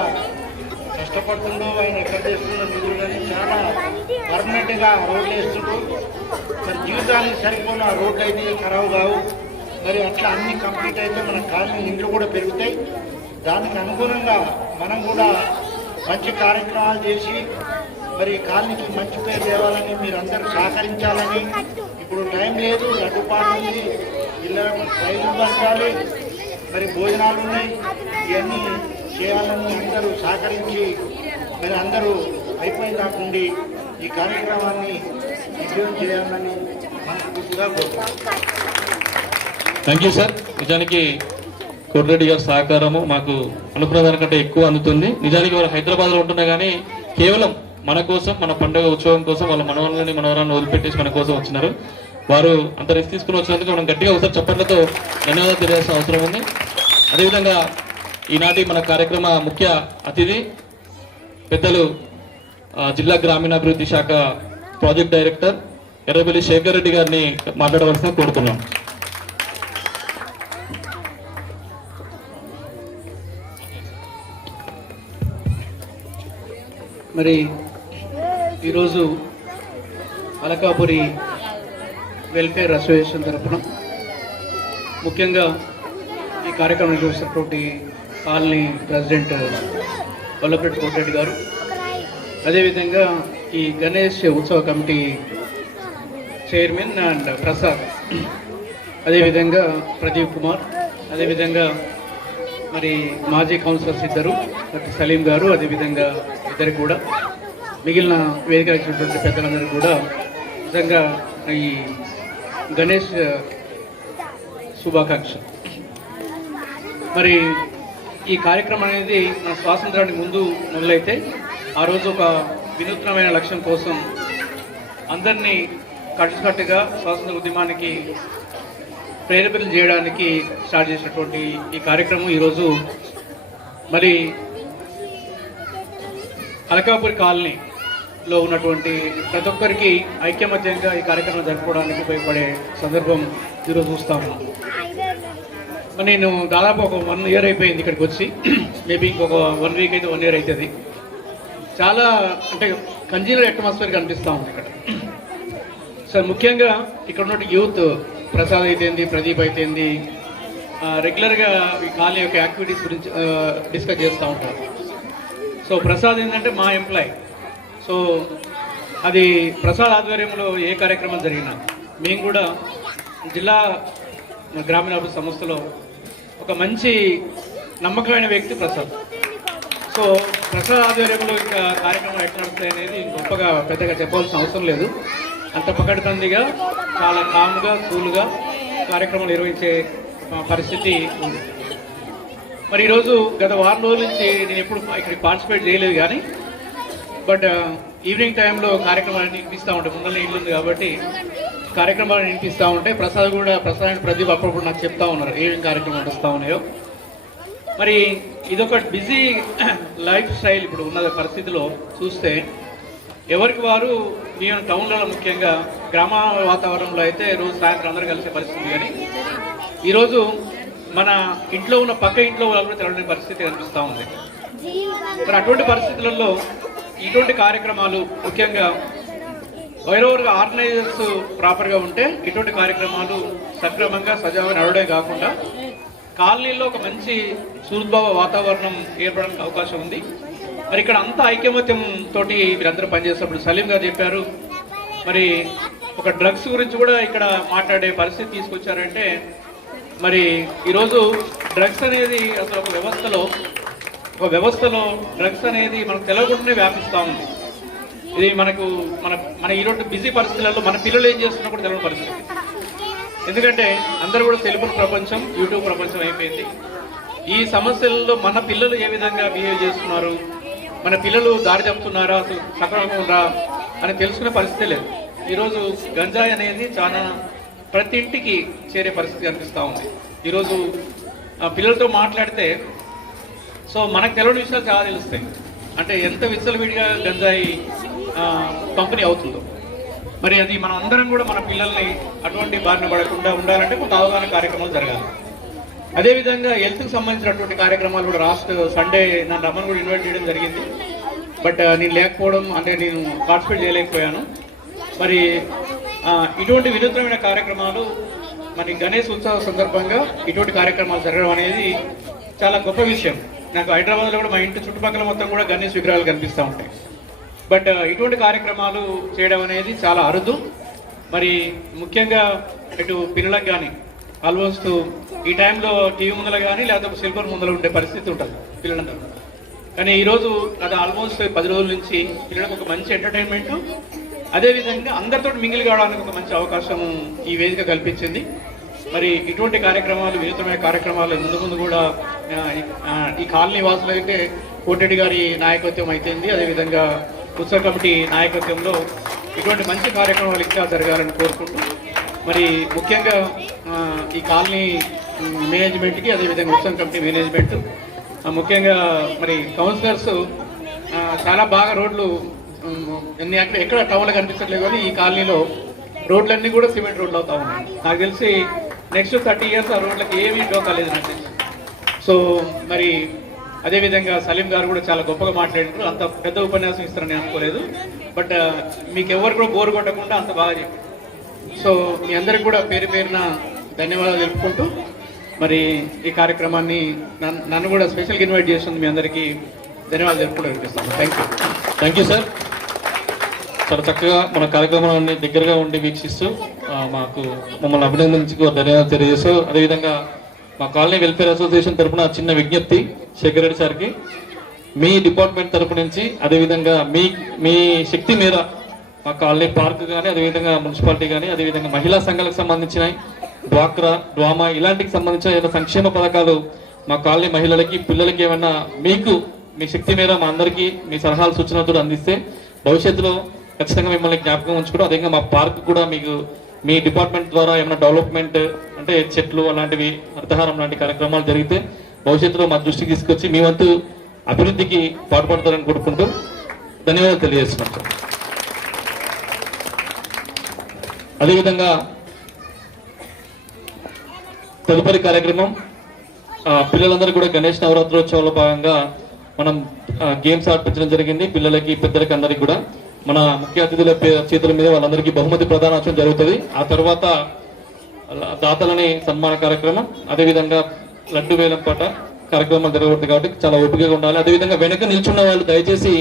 కష్టపడుతుండో ఆయన ఎక్కడ చేస్తున్న నిధులు కానీ చాలా పర్మనెంట్గా రోడ్లు వేస్తుండ్రు. మరి జీవితానికి సరిపోయిన రోడ్లు అయితే ఖరాబు కావు. మరి అట్లా అన్ని కంప్లీట్ అయితే మన కాలనీ ఇండ్లు కూడా పెరుగుతాయి. దానికి అనుగుణంగా మనం కూడా మంచి కార్యక్రమాలు చేసి మరి కాలనీకి మంచి పేరు తేవాలని మీరు అందరూ సహకరించాలని. ఇప్పుడు టైం లేదు, లడ్డుపాటు ఉంది, పిల్లలకు రైలు పంచాలి, మరి భోజనాలు ఉన్నాయి, ఇవన్నీ చేయాలని అందరూ సహకరించి మరి అందరూ అయిపోయి కాకుండా ఈ కార్యక్రమాన్ని విజయం చేయాలని మనస్ఫూర్తిగా కోరుతున్నాను. Thank you sir. నిజానికి కోటిరెడ్డి గారి సహకారము మాకు అనుకున్న దానికంటే ఎక్కువ అందుతుంది. నిజానికి వారు హైదరాబాద్లో ఉంటున్నా కానీ కేవలం మన కోసం మన పండుగ ఉత్సవం కోసం వాళ్ళ మనవరాలని వదిలిపెట్టేసి మన కోసం వచ్చినారు. వారు అంత రిస్క్ తీసుకుని వచ్చినందుకు మనం గట్టిగా ఒకసారి చప్పట్లతో ధన్యవాదాలు తెలియాల్సిన అవసరం ఉంది. అదేవిధంగా ఈనాటి మన కార్యక్రమ ముఖ్య అతిథి పెద్దలు జిల్లా గ్రామీణాభివృద్ధి శాఖ ప్రాజెక్ట్ డైరెక్టర్ ఎర్రబెల్లి శేఖర్ రెడ్డి గారిని మాట్లాడవలసిన కోరుతున్నాం. మరి ఈరోజు అలకాపురి వెల్ఫేర్ అసోసియేషన్ తరఫున ముఖ్యంగా ఈ కార్యక్రమం నిర్వహిస్తున్నటువంటి కాలనీ ప్రెసిడెంట్ వల్లభరెడ్డి కోటిరెడ్డి గారు, అదేవిధంగా ఈ గణేష్ ఉత్సవ కమిటీ చైర్మన్ అండ్ ప్రసాద్, అదేవిధంగా ప్రదీప్ కుమార్, అదేవిధంగా మరి మాజీ కౌన్సిలర్స్ ఇద్దరు సలీం గారు, అదేవిధంగా ఇద్దరు కూడా మిగిలిన వేదిక వచ్చినటువంటి పెద్దలందరూ కూడా నిజంగా ఈ గణేష్ శుభాకాంక్ష. మరి ఈ కార్యక్రమం అనేది మన స్వాతంత్రానికి ముందు మొదలైతే ఆ రోజు ఒక వినూత్నమైన లక్ష్యం కోసం అందరినీ కట్టుకట్టుగా స్వాతంత్ర ఉద్యమానికి ప్రేరేపణ చేయడానికి స్టార్ట్ చేసినటువంటి ఈ కార్యక్రమం ఈరోజు మరి అలకాపురి కాలనీలో ఉన్నటువంటి ప్రతి ఒక్కరికి ఐక్యమత్యంగా ఈ కార్యక్రమం జరుపుకోవడానికి ఉపయోగపడే సందర్భం ఈరోజు చూస్తా ఉన్నాం. నేను దాదాపు ఒక 1 year అయిపోయింది ఇక్కడికి వచ్చి, మేబీ ఇంకొక 1 week అయితే 1 year అవుతుంది. చాలా అంటే కంజీనర్ అట్మాస్ఫియర్ కనిపిస్తూ ఉంది ఇక్కడ. సార్ ముఖ్యంగా ఇక్కడ ఉన్న యూత్ ప్రసాద్ అయితేంది, ప్రదీప్ అయితేంది, రెగ్యులర్గా ఈ కాలనీ యొక్క యాక్టివిటీస్ గురించి డిస్కస్ చేస్తూ ఉంటారు. సో ప్రసాద్ ఏంటంటే మా ఎంప్లాయ్. సో అది ప్రసాద్ ఆధ్వర్యంలో ఏ కార్యక్రమం జరిగినా మేము కూడా జిల్లా గ్రామీణాభివృద్ధి సంస్థలో ఒక మంచి నమ్మకమైన వ్యక్తి ప్రసాద్. సో ప్రసాద్ ఆధ్వర్యంలో ఇంకా కార్యక్రమం ఎట్లా నడుస్తాయి అనేది గొప్పగా పెద్దగా చెప్పాల్సిన అవసరం లేదు. అంత పకడ్బందీగా చాలా కామ్గా కూల్గా కార్యక్రమం నిర్వహించే పరిస్థితి ఉంది. మరి ఈరోజు గత వారం రోజుల నుంచి నేను ఎప్పుడు ఇక్కడికి పార్టిసిపేట్ చేయలేదు, కానీ బట్ ఈవినింగ్ టైంలో కార్యక్రమాన్ని వినిపిస్తూ ఉంటాయి. ముందర ఇల్లు ఉంది కాబట్టి కార్యక్రమాలు వినిపిస్తూ ఉంటాయి. ప్రసాద్ అండ్ ప్రదీప్ అప్పుడప్పుడు నాకు చెప్తా ఉన్నారు ఏమేమి కార్యక్రమాలు వస్తూ ఉన్నాయో. మరి ఇదొక బిజీ లైఫ్ స్టైల్ ఇప్పుడు ఉన్న పరిస్థితిలో చూస్తే ఎవరికి వారు నేను టౌన్లలో ముఖ్యంగా గ్రామ వాతావరణంలో అయితే రోజు సాయంత్రం అందరూ కలిసే పరిస్థితి, కానీ ఈరోజు మన ఇంట్లో ఉన్న పక్క ఇంట్లో వాళ్ళు కూడా తెలవని పరిస్థితి కనిపిస్తూ ఉంది. మరి అటువంటి పరిస్థితులలో ఇటువంటి కార్యక్రమాలు ముఖ్యంగా వైరోవర్గా ఆర్గనైజర్స్ ప్రాపర్గా ఉంటే ఇటువంటి కార్యక్రమాలు సక్రమంగా సజావుగా నడవడే కాకుండా కాలనీలో ఒక మంచి సుహృద్భావ వాతావరణం ఏర్పడడానికి అవకాశం ఉంది. మరి ఇక్కడ అంతా ఐకమత్యం తోటి మీరందరూ పనిచేసినప్పుడు సలీం గారు చెప్పారు, మరి ఒక డ్రగ్స్ గురించి కూడా ఇక్కడ మాట్లాడే పరిస్థితి తీసుకొచ్చారంటే మరి ఈరోజు డ్రగ్స్ అనేది అసలు ఒక వ్యవస్థలో డ్రగ్స్ అనేది మనకు తెలియకుండానే వ్యాపిస్తూ ఉంది. ఇది మన ఈరోజు బిజీ పరిస్థితులలో మన పిల్లలు ఏం చేస్తున్నా కూడా తెలియని పరిస్థితి. ఎందుకంటే అందరూ కూడా సెల్ఫోన్ ప్రపంచం, యూట్యూబ్ ప్రపంచం అయిపోయింది. ఈ సమస్యలలో మన పిల్లలు ఏ విధంగా బిహేవ్ చేస్తున్నారు, మన పిల్లలు దారి తప్పుతున్నారా, అసలు సక్రమంగా ఉన్నారా అని తెలుసుకునే పరిస్థితి లేదు. ఈరోజు గంజాయి అనేది చాలా ప్రతి ఇంటికి చేరే పరిస్థితి కనిపిస్తూ ఉంది. ఈరోజు పిల్లలతో మాట్లాడితే సో మనకు తెలియని విషయాలు చాలా తెలుస్తాయి. అంటే ఎంత విచ్చలవిడిగా గంజాయి పంపిణీ అవుతుందో. మరి అది మనం అందరం కూడా మన పిల్లల్ని అటువంటి బారిన పడకుండా ఉండాలంటే కొంత అవగాహన కార్యక్రమాలు జరగాలి. అదేవిధంగా హెల్త్కి సంబంధించినటువంటి కార్యక్రమాలు కూడా సండే నన్ను రమ్మని కూడా ఇన్వైట్ చేయడం జరిగింది. బట్ నేను లేకపోవడం అంటే నేను పార్టిసిపేట్ చేయలేకపోయాను. మరి ఇటువంటి వినూత్నమైన కార్యక్రమాలు మరి గణేష్ ఉత్సవ సందర్భంగా ఇటువంటి కార్యక్రమాలు జరగడం అనేది చాలా గొప్ప విషయం. నాకు హైదరాబాద్లో కూడా మా ఇంటి చుట్టుపక్కల మొత్తం కూడా గణేష్ విగ్రహాలు కనిపిస్తూ ఉంటాయి. బట్ ఇటువంటి కార్యక్రమాలు చేయడం అనేది చాలా అరుదు. మరి ముఖ్యంగా ఇటు పిల్లలకు కానీ ఆల్మోస్ట్ ఈ టైంలో టీవీ ముందర కానీ లేకపోతే సెల్ ఫోన్ ముందర ఉండే పరిస్థితి ఉంటుంది పిల్లలందరూ. కానీ ఈరోజు అది ఆల్మోస్ట్ 10 రోజుల నుంచి పిల్లలకు ఒక మంచి ఎంటర్టైన్మెంట్, అదేవిధంగా అందరితో మింగిల్ కావడానికి ఒక మంచి అవకాశం ఈ వేదిక కల్పించింది. మరి ఇటువంటి కార్యక్రమాలు వినూత్నమైన కార్యక్రమాలు ముందు కూడా ఈ కాలనీ వాసులు అయితే కోటెడ్డి గారి నాయకత్వం అయితేంది, అదేవిధంగా ఉత్సవ కమిటీ నాయకత్వంలో ఇటువంటి మంచి కార్యక్రమాలు ఇంకా జరగాలని కోరుకుంటూ మరి ముఖ్యంగా ఈ కాలనీ మేనేజ్మెంట్కి అదేవిధంగా ఉత్సవ కమిటీ మేనేజ్మెంట్ ముఖ్యంగా మరి కౌన్సిలర్స్ చాలా బాగా రోడ్లు ఎక్కడ టౌన్లో కనిపించట్లేదు, కానీ ఈ కాలనీలో రోడ్లన్నీ కూడా సిమెంట్ రోడ్లు అవుతా ఉన్నాయి. నాకు తెలిసి నెక్స్ట్ 30 years ఆ రోడ్లకి ఏమీ డోకాలేదు నాకు తెలిసి. సో మరి అదేవిధంగా సలీం గారు కూడా చాలా గొప్పగా మాట్లాడారు. అంత పెద్ద ఉపన్యాసం ఇస్తారని అనుకోలేదు, బట్ మీకు ఎవరు కూడా బోరు కొట్టకుండా అంత బాగా చెప్పారు. సో మీ అందరికి కూడా పేరు పేరున ధన్యవాదాలు తెలుపుకుంటూ మరి ఈ కార్యక్రమాన్ని నన్ను కూడా స్పెషల్గా ఇన్వైట్ చేస్తుంది మీ అందరికీ ధన్యవాదాలు తెలుపుకుంటూ వినిపిస్తాను. Thank you sir. చాలా చక్కగా మన కార్యక్రమాన్ని దగ్గరగా ఉండి వీక్షిస్తూ మమ్మల్ని అభినందించి ధన్యవాదాలు తెలియజేస్తూ, అదేవిధంగా మా కాలనీ వెల్ఫేర్ అసోసియేషన్ తరఫున చిన్న విజ్ఞప్తి శేఖర్ రెడ్డి సార్కి, మీ డిపార్ట్మెంట్ తరపు నుంచి అదేవిధంగా మీ శక్తి మేర మా కాలనీ పార్క్ కానీ అదేవిధంగా మున్సిపాలిటీ కానీ అదేవిధంగా మహిళా సంఘాలకు సంబంధించిన డ్వాక్రా డ్వామా ఇలాంటికి సంబంధించిన ఏమైనా సంక్షేమ పథకాలు మా కాలనీ మహిళలకి పిల్లలకి ఏమైనా మీ శక్తి మేర మా అందరికీ మీ సలహాలు సూచనలతో అందిస్తే భవిష్యత్తులో ఖచ్చితంగా మిమ్మల్ని జ్ఞాపకం ఉంచుకుంటూ అదేవిధంగా మా పార్క్ కూడా మీకు మీ డిపార్ట్మెంట్ ద్వారా ఏమైనా డెవలప్మెంట్ అంటే చెట్లు అలాంటివి అర్థహారం లాంటి కార్యక్రమాలు జరిగితే భవిష్యత్తులో మా దృష్టికి తీసుకొచ్చి మీ వంతు అభివృద్ధికి పాటుపడతారని కోరుకుంటూ ధన్యవాదాలు తెలియజేస్తున్నాం సార్. అదేవిధంగా తదుపరి కార్యక్రమం పిల్లలందరూ కూడా గణేష్ నవరాత్రోత్సవాల్లో భాగంగా మనం గేమ్స్ ఆడిపించడం జరిగింది. పిల్లలకి పెద్దలకి అందరికి కూడా మన ముఖ్య అతిథుల చేతుల మీద వాళ్ళందరికీ బహుమతి ప్రదానోత్సవం జరుగుతుంది. ఆ తర్వాత దాతలని సన్మాన కార్యక్రమం అదేవిధంగా లడ్డు వేలం పాట కార్యక్రమాలు జరగబడుతుంది కాబట్టి చాలా ఓపికగా ఉండాలి. అదేవిధంగా వెనక నిల్చున్న వాళ్ళు దయచేసి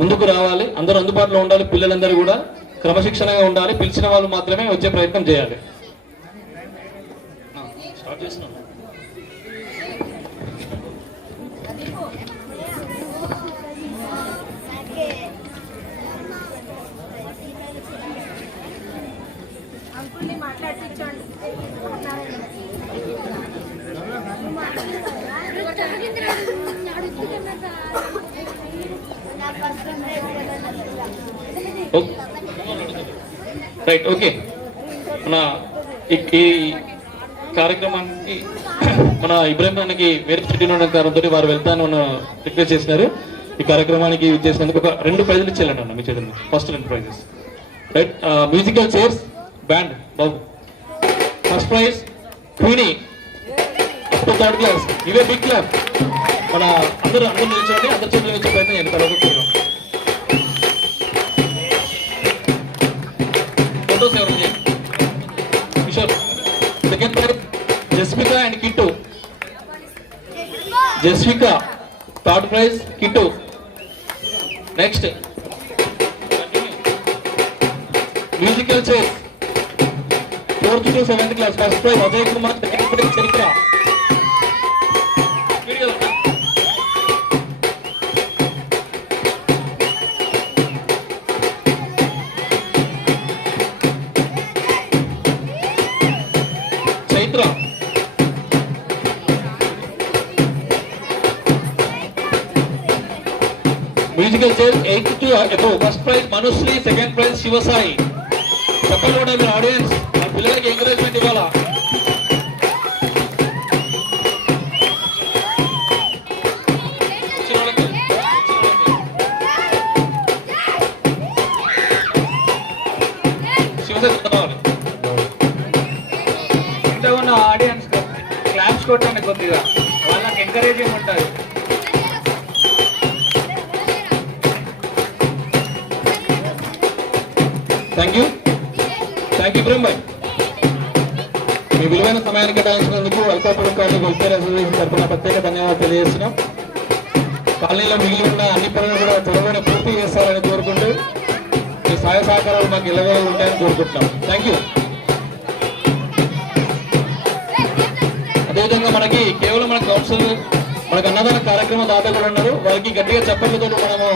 ముందుకు రావాలి, అందరూ అందుబాటులో ఉండాలి, పిల్లలందరూ కూడా క్రమశిక్షణగా ఉండాలి, పిలిచిన వాళ్ళు మాత్రమే వచ్చే ప్రయత్నం చేయాలి. Right, okay. మన ఈ కార్యక్రమానికి మన ఇబ్రాహిం మనకి వేరే సిటీలో ఉన్న కారణంతో వారు వెళ్తాను మన రిక్వెస్ట్ చేసినారు. ఈ కార్యక్రమానికి చేసినందుకు ఒక 2 ప్రైజులు ఇచ్చేయాలండి అన్న మీ చేతుల్లో. First 2 prizes. Right, musical chairs బ్యాండ్ బాబు. First prize Queenie up to 3rd class. ఇవే బిగ్ క్లాస్. మన అందరూ నిల్చోండి, అందరి చేతులు వచ్చే ప్రయత్నం చేయండి. తర్వాత ఫోటోస్ ఎవరు చేయండి. Kishore. Second prize Jaswika and Kittu. Jaswika. Third prize Kittu. Next musical chair 4th to 7th class. First prize Ajay Kumar. Second prize Charitra. Chaitra. Musical chair 8th to above. First prize Manushri. Second prize Sivasai. చెప్పండి కూడా మీరు ఆడియన్స్ ఆ పిల్లలకి ఎంకరేజ్మెంట్ ఇవ్వాలా. శివసాయి చదవాలి. ఇంత ఉన్న ఆడియన్స్ క్లాప్స్ కొట్టండి కొద్దిగా, వాళ్ళకి ఎంకరేజింగ్ ఉంటుంది. థ్యాంక్ యూ ఇబ్రాహిం భాయ్. మీ విలువైన సమయాన్ని కేటాయించినందుకు అల్కాపురం కాలనీ వెల్ఫేర్ అసోసియేషన్ తరఫున ప్రత్యేక ధన్యవాదాలు తెలియజేస్తున్నాం. కాలనీలో మిగిలి ఉన్న అన్ని పనులు కూడా త్వరగానే పూర్తి చేస్తారని కోరుకుంటూ మీ సహాయ సహకారాలు మాకు ఇళ్ళగా ఉంటాయని కోరుకుంటున్నాం. Thank you. అదేవిధంగా మనకి కేవలం మన కౌన్సిల్ మనకు అన్నదాన కార్యక్రమ దాత కూడా ఉన్నారు. వారికి గట్టిగా చెప్పడంతో మనము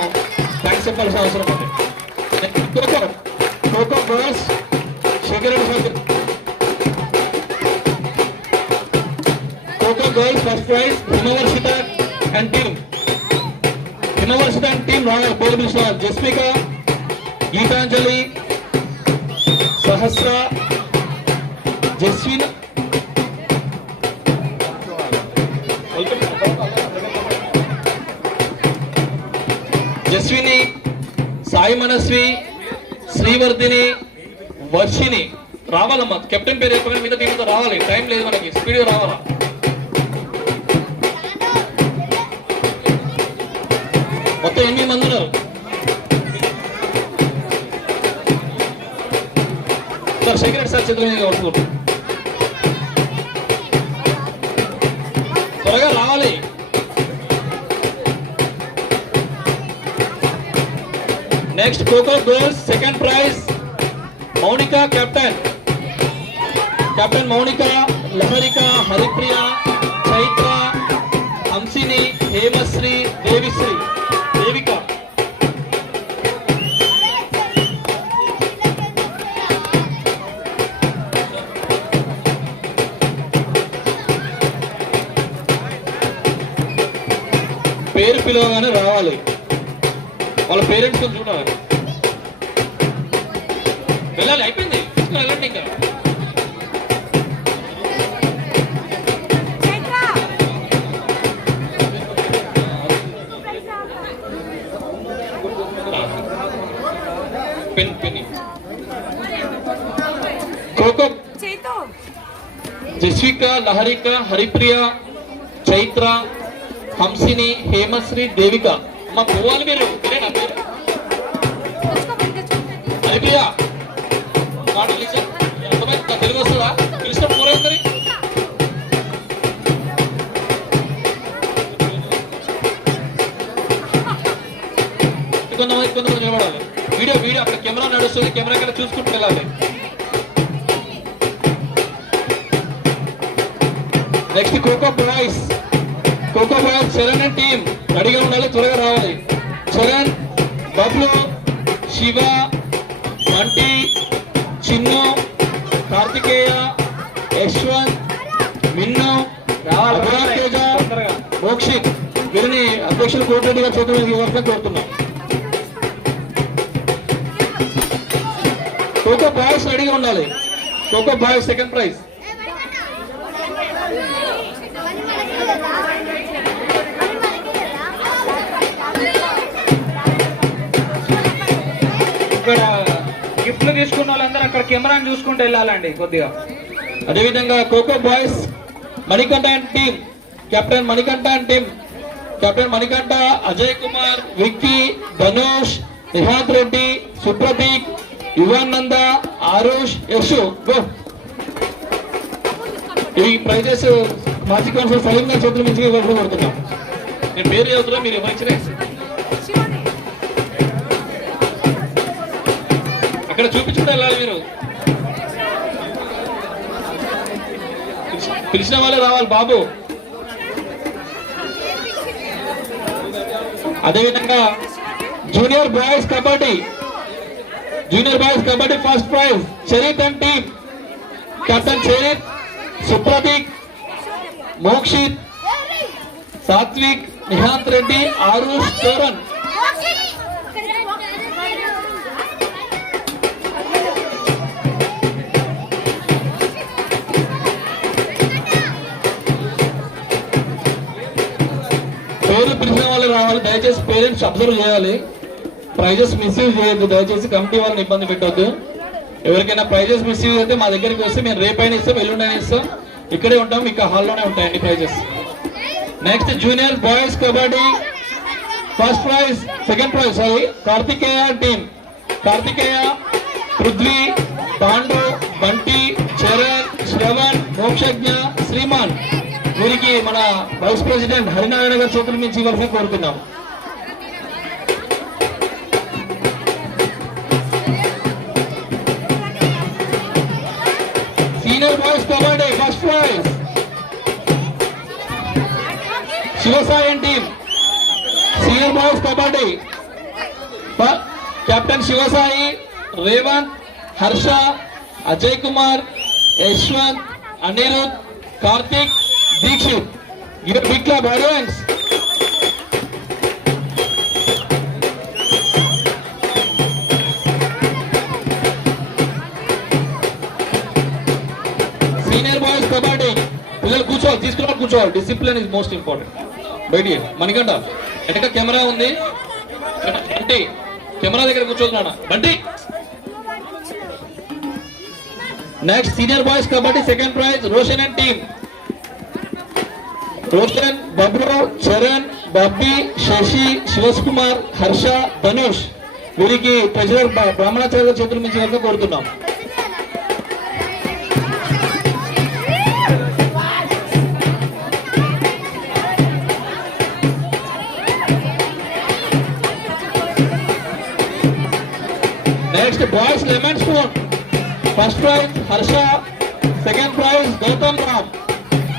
థ్యాంక్స్ చెప్పాల్సిన అవసరం ఉంది. Kho kho girls kho kho girls first prize Himavarshitha and team రాయల్ పోలీస్ జస్మిక, గీతాంజలి, సహస్ర, జస్విన్, జస్విని, సాయి మనస్వి, శ్రీవర్ధిని, వర్షిని రావాలమ్మా. కెప్టెన్ పేరు చెప్పిన మీద టీంతో రావాలి. టైం లేదు మనకి, స్పీడ్గా రావాలా. మొత్తం 8 మంది ఉన్నారు. సార్ సెక్రటరీ సార్ చేతుల మీద వస్తుంది. త్వరగా రావాలి. Next kho kho girls second prize Mounika captain Mounika, Laharika, Haripriya, Chaitra, Hamsini, Hemasri, Devika. పేరు పిలవగానే రావాలి. వాళ్ళ పేరెంట్స్ చూడాలి. వెళ్ళాలి. అయిపోయింది, వెళ్ళండి. ఇంకా కోకో జస్విక, లహరిక, హరిప్రియ, చైత్ర, హంసిని, హేమశ్రీ, దేవిక. అమ్మ పోవాలి మీరు. నా పేరు హరిప్రియ. తెలుగు వస్తుందా? కృష్ణ పూరేందరి కొంతమంది నిలబడాలి. వీడియో అక్కడ కెమెరా నడుస్తుంది. కెమెరా కన్నా చూసుకుంటూ వెళ్ళాలి. Next kho kho boys Charan and team రెడీగా ఉండాలి. త్వరగా రావాలి. చరణ్, బబ్లు, శివ, మంటి, చిన్ను, కార్తికేయ, యశ్వంత్, మిన్ను, తేజ, మోక్షిత్ వీరిని అధ్యక్షులు కోటిరెడ్డి గారు చేతులు ఇవ్వాలని కోరుతున్నాం. ఖోఖో బాయ్స్ రెడీగా ఉండాలి. Kho kho boys second prize. ఇక్కడ గిఫ్ట్లు తీసుకున్న వాళ్ళందరూ అక్కడ కెమెరాని చూసుకుంటూ వెళ్ళాలండి కొద్దిగా. అదేవిధంగా kho kho boys Manikanta and team, captain Manikanta and team, captain Manikanta, Ajay Kumar, Vicky, Dhanush, Nihanth Reddy, Supratheek, Yuvan Nanda, Arush, Yashu. ఈ ప్రైజెస్ మాజీ కౌన్సిలర్ సలీం గారి చేతుల నుంచి ఇవ్వడం కోరుతున్నాం. నేను పేరు చదువుతున్నా, మీరు ఇవ్వచ్చిన అక్కడ చూపించుకుంటూ వెళ్ళాలి. మీరు పిలిచిన వాళ్ళే రావాలి బాబు. అదేవిధంగా junior boys kabaddi first prize Charith and team, captain Charith, Supratheek, Mokshith, Sathvik, Nihanth Reddy, Arush, Toran. పేరు పిలిచిన వాళ్ళు రావాలి. దయచేసి పేరెంట్స్ అబ్జర్వ్ చేయాలి. ప్రైజెస్ మిస్యూజ్ చేయొద్దు. దయచేసి కమిటీ వాళ్ళని ఇబ్బంది పెట్టొద్దు. ఎవరికైనా ప్రైజెస్ మిస్యూజ్ అయితే మా దగ్గరికి వస్తే మేము రేపైనా ఇస్తాం, ఎల్లుండైనా ఇస్తాం. ఇక్కడే ఉంటాం, ఇక హాల్లోనే ఉంటాయండి prizes. Next junior boys kabaddi first prize second prize Karthikeya team, Karthikeya, Prithvi, Pandu, Bunty, Charan, Shravan, Mokshagna, Sriman. వీరికి మన వైస్ ప్రెసిడెంట్ హరినారాయణ గారి చేతుల నుంచి ఇవ్వాల్సి కోరుతున్నాం. Senior boys kabaddi first prize Sivasai team, senior boys kabaddi captain Sivasai, Revanth, Harsha, Ajay Kumar, Yashwanth, Anirudh, Karthik, Dikshith. Give a big clap, audience. Senior boys kabaddi పిల్లలు కూర్చోవాలి, తీసుకురావాలి, కూర్చోవాలి. Discipline is most important. బయట మణికంఠ వెనక కెమెరా ఉంది, బంటి కెమెరా దగ్గర కూర్చోతున్నాడు Bunty. Next senior boys kabaddi second prize Roshan and team, Roshan, Bablu, Charan, Babbi, Sasi, Sivas Kumar, Harsha, Dhanush. వీరికి ట్రెజరర్ బ్రాహ్మణాచార్య చేతుల నుంచి వరకు కోరుతున్నాం. Next boys lemon spoon first prize Harsha, second prize Gautam Ram.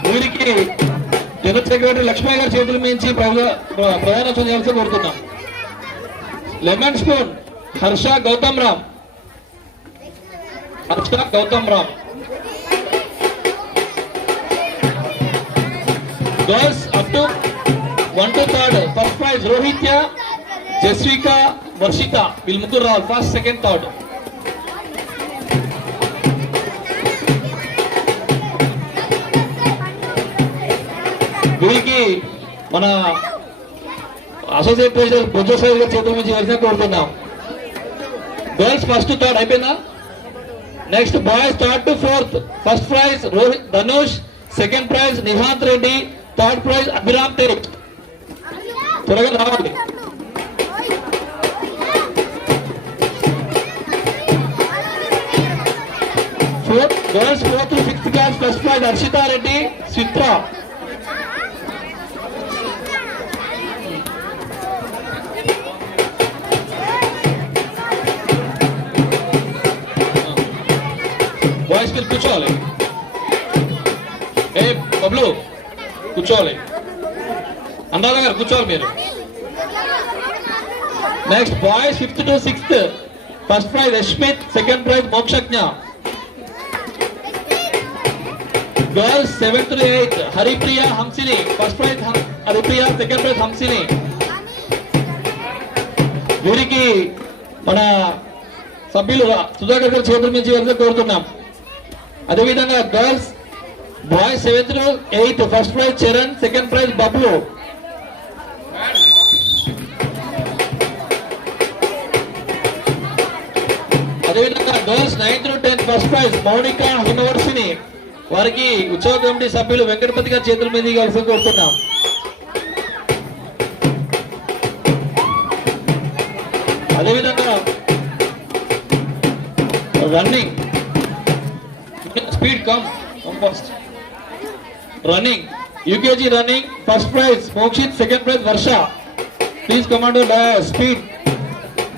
వీరికి జనరల్ సెక్రటరీ లక్ష్మయ్య గారి చేతుల నుంచి ప్రధానోత్సవం చేయాల్సి కోరుతున్నాం. Lemon spoon Harsha, Gautam Ram, Harsha, Gautam Ram. Girls up to 1 to 3rd first prize Rohitya, Jaswika, Varshitha. వీళ్ళు ముగ్గురు రావాలి ఫస్ట్, సెకండ్, థర్డ్. వీరికి మన అసోసియేట్ ప్రెసిడెంట్ బుజ్జోసాయి గారి చేతుల నుంచి వరుసగా కోరుతున్నాం. గర్ల్స్ ఫస్ట్, థర్డ్ అయిపోయిందా? Next boys 3rd to 4th first prize Rohit, Dhanush, second prize Nihanth Reddy, third prize Abhiram Tej. త్వరగా రావాలి. Girls 4th to 6th class first prize Harshitha Reddy, Chitra. Boys కి కూర్చోవాలి. ఏ బబ్లు కూర్చోవాలి, అనురాధ గారు కూర్చోవాలి మీరు. Next boys 5th to 6th first prize Yashmith, second prize Mokshagna. Girls 7th to 8th Haripriya, Hamsini. First prize Haripriya, second prize Hamsini. వీరికి మన సభ్యులు సుధాకర్ గారి చేతుల నుంచి వెళ్తే కోరుతున్నాం. అదేవిధంగా girls boys 7th to 8th first prize Charan, second prize Bablu. అదేవిధంగా girls 9th to 10th first prize Mounika, Himavarshini. వారికి ఉత్సవ కమిటీ సభ్యులు వెంకటపతి గారి చేతుల మీద కలిసి కోరుతున్నాం. అదేవిధంగా running speed come first running UKG running first prize Mokshith, second prize Varsha. Please కమాండో speed.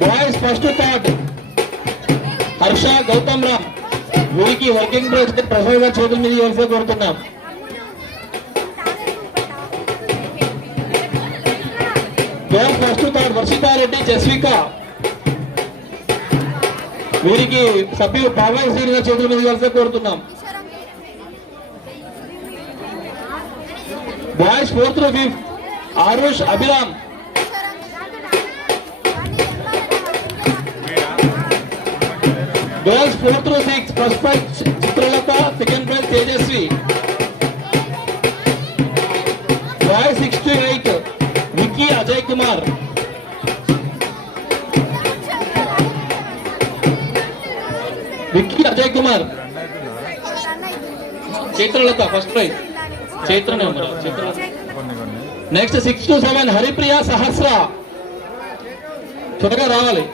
Boys first third Harsha, Gautam Ram. వీరికి వర్కింగ్ ప్రెసిడెంట్ ప్రసాద్ గారి చేతుల మీద కలిసి కోరుతున్నాం. Girls first third Varshitha Reddy, Jaswika. వీరికి సభ్యులు పావై శ్రీని గారి చేతుల మీద కలిసి కోరుతున్నాం. Boys 4th to 5th Arush, Abhiram. Girls 4th to 6th first prize Chitralatha, second prize Tejasvi. Boys 6th to 8th Vicky, Ajay Kumar. Vicky, Ajay Kumar. Chitralatha first prize, చైత్రనే ఉన్నారు. Next 6th to 7th Haripriya, Sahasra. త్వరగా రావాలి.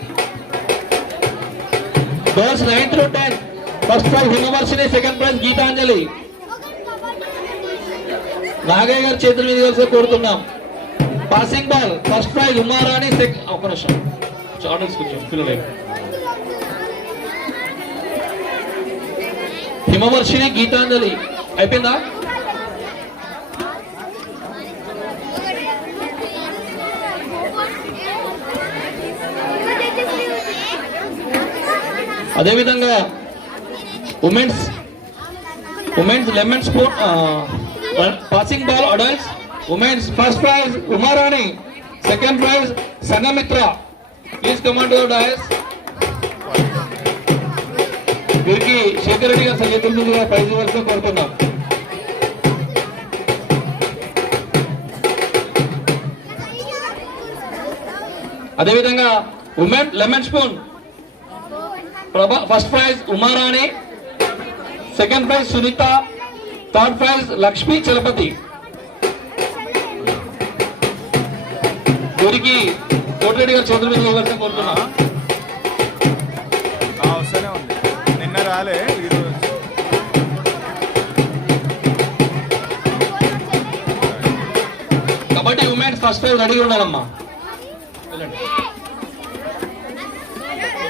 Girls 9th to 10th first prize Himavarshini, second prize Geetanjali. Nagayya garu చేతుల మీద కలిసి కోరుతున్నాం. Passing ball first prize Umarani, ఒక నిమిషం ఆర్డర్స్ కొంచెం పిల్లలు. హిమవర్షిని, గీతాంజలి. అయిపోయిందా? అదేవిధంగా women's lemon spoon passing ball adults women's first prize Umarani, second prize Sangamitra. Please command to the dais. వీరికి శేఖర్ రెడ్డి గారు చేతుల మీదుగా ప్రైజ్ ఇవ్వాల్సి కోరుతున్నాం. అదేవిధంగా women lemon spoon first prize Umarani, second prize Sunitha, third prize Lakshmi Chalapathi. వీరికి కోటిరెడ్డి గారు చేతుల మీద ఇవ్వాల్సి కోరుతున్నా. నిన్న రాలే కబడ్డీ ఉమెన్స్ ఫస్ట్ ప్రైజ్ రెడీగా ఉండాలమ్మా.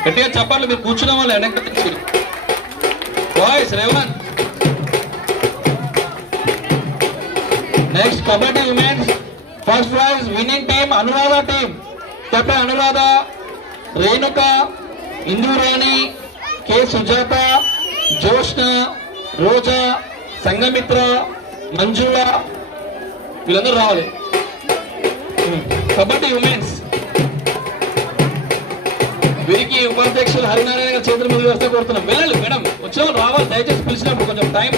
గట్టిగా చెప్పాలి, మీరు కూర్చున్న వాళ్ళు వెనక్కి తెచ్చి. Boys Revan. Next kabaddi women's first prize winning team Anuradha team. Captain Anuradha, Renuka, Indurani, K Sujatha, Joshna, Roja, Sangamitra, Manjula. వీళ్ళందరూ రావాలి. కబడ్డీ ఉమెన్స్ వీరికి ఉపాధ్యక్షులు హరినారాయణ గారి చేతుల మీద వ్యవస్థ కోరుతున్నాం. వెళ్ళాలి మేడం, వచ్చిన రావాలి దయచేసి. పిలిచినప్పుడు కొంచెం టైం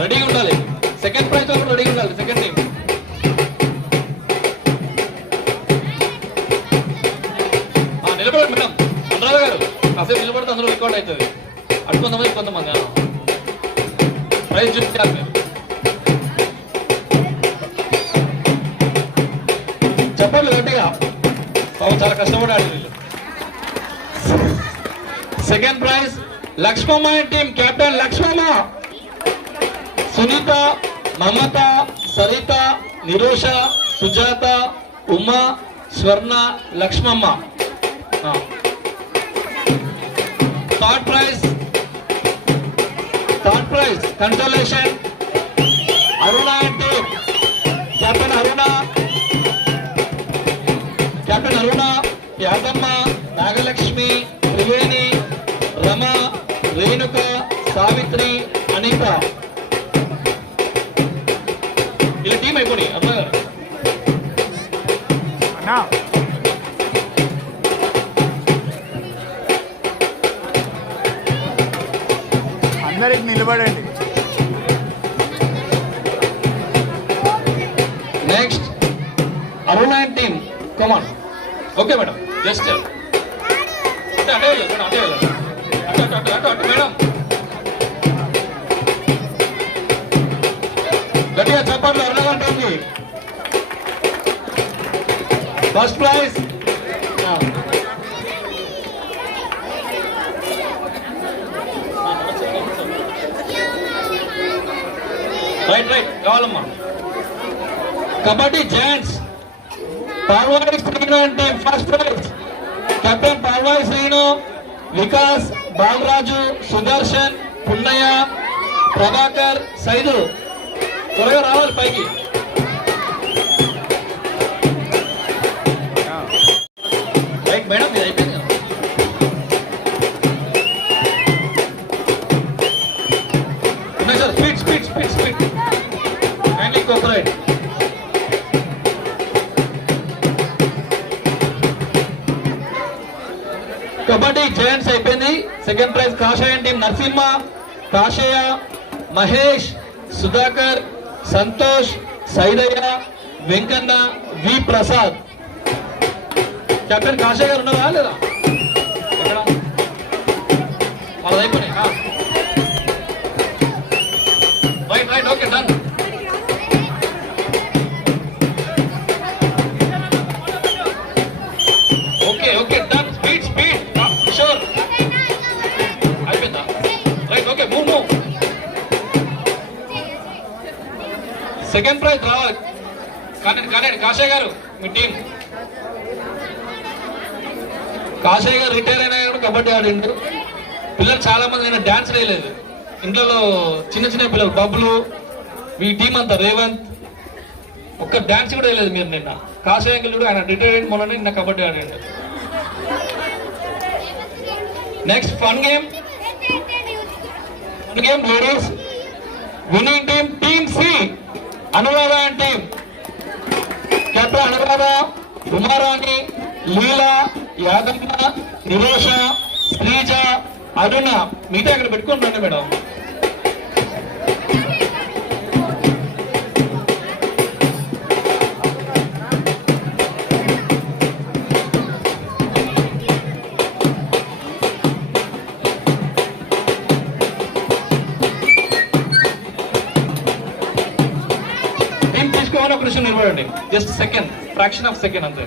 రెడీగా ఉండాలి. సెకండ్ ప్రైజ్ కూడా రెడీగా ఉండాలి. సెకండ్ టీం నిలబడండి మేడం. అనురాధ గారు కాసేపు నిలబడితే అందరూ రికార్డ్ అవుతుంది. అటు కొంతమంది ప్రైజ్ చూపించాలి మీరు. చెప్పండి గట్టిగా. చాలా కష్టపడి ఆడి వీళ్ళు. Second prize Lakshmamma team. Captain Lakshmamma, Sunitha, Mamatha, Saritha, Nirosha, Sujatha, Uma, Swarna, Lakshmamma. Third prize consolation Aruna team. Captain Aruna, Yadamma, Nagalakshmi, Triveni, Rama, Renuka, Savitri, Anitha. ఇలా టీం అయిపోయి అన్నా. అందరికి నిలబడండి. Next Aruna and team come on. Okay madam, just అటే వెళ్ళండి మేడం, అటే వెళ్ళండి, అటు మేడం. గట్టిగా చెప్పండి అరుణ గారి టీమ్కి. ఫస్ట్ ప్రైజ్ రైట్ కావాలమ్మా. కబడ్డీ జెంట్స్ పార్వాయి శ్రీను అంటే first prize. Captain Parvai Srinu, Vikas, Balaraju, Sudarshan, Punnayya, Prabhakar, Saidu త్వరగా రావాలి పైకి. రైట్ మేడం, ఇది అయిపోయింది. Sir speed handling cooperate. Kabaddi gents అయిపోయింది. Second prize Kashaya team Narasimha, Kashayya, Mahesh, Sudhakar, Santosh, Saidayya, Venkanna, V Prasad. Captain Kashayya garu ఉన్నారా లేదా? ఎక్కడ వాళ్ళది అయిపోయినాయి. Right okay done. Okay done. Speed sure అయిపోయిందా? Right okay move. Second prize రావాలి. కానీ కాషాయ్ గారు మీ టీం. కాషాయ్ గారు రిటైర్ అయినా కూడా కబడ్డీ ఆడిండు. పిల్లలు చాలా మంది అయినా డాన్స్ వేయలేదు ఇంట్లో. చిన్న పిల్లలు బబ్బులు, మీ టీం అంతా రేవంత్ ఒక్క డాన్స్ కూడా వేయలేదు మీరు నిన్న. కాషాయ్ అంకుల్ కూడా ఆయన రిటైర్ అయిన మొన్న నిన్న కబడ్డీ ఆడిండు. Next fun game ladies winning team team C Anuradha and team. Captain Anuradha, Umarani, Leela, Yadamma, Nirosha, Sreeja, Aruna. మిగతా ఇక్కడ పెట్టుకుని రండి మేడం. ఒక నిమిషం నిలబడండి, just second, fraction of second అంతే.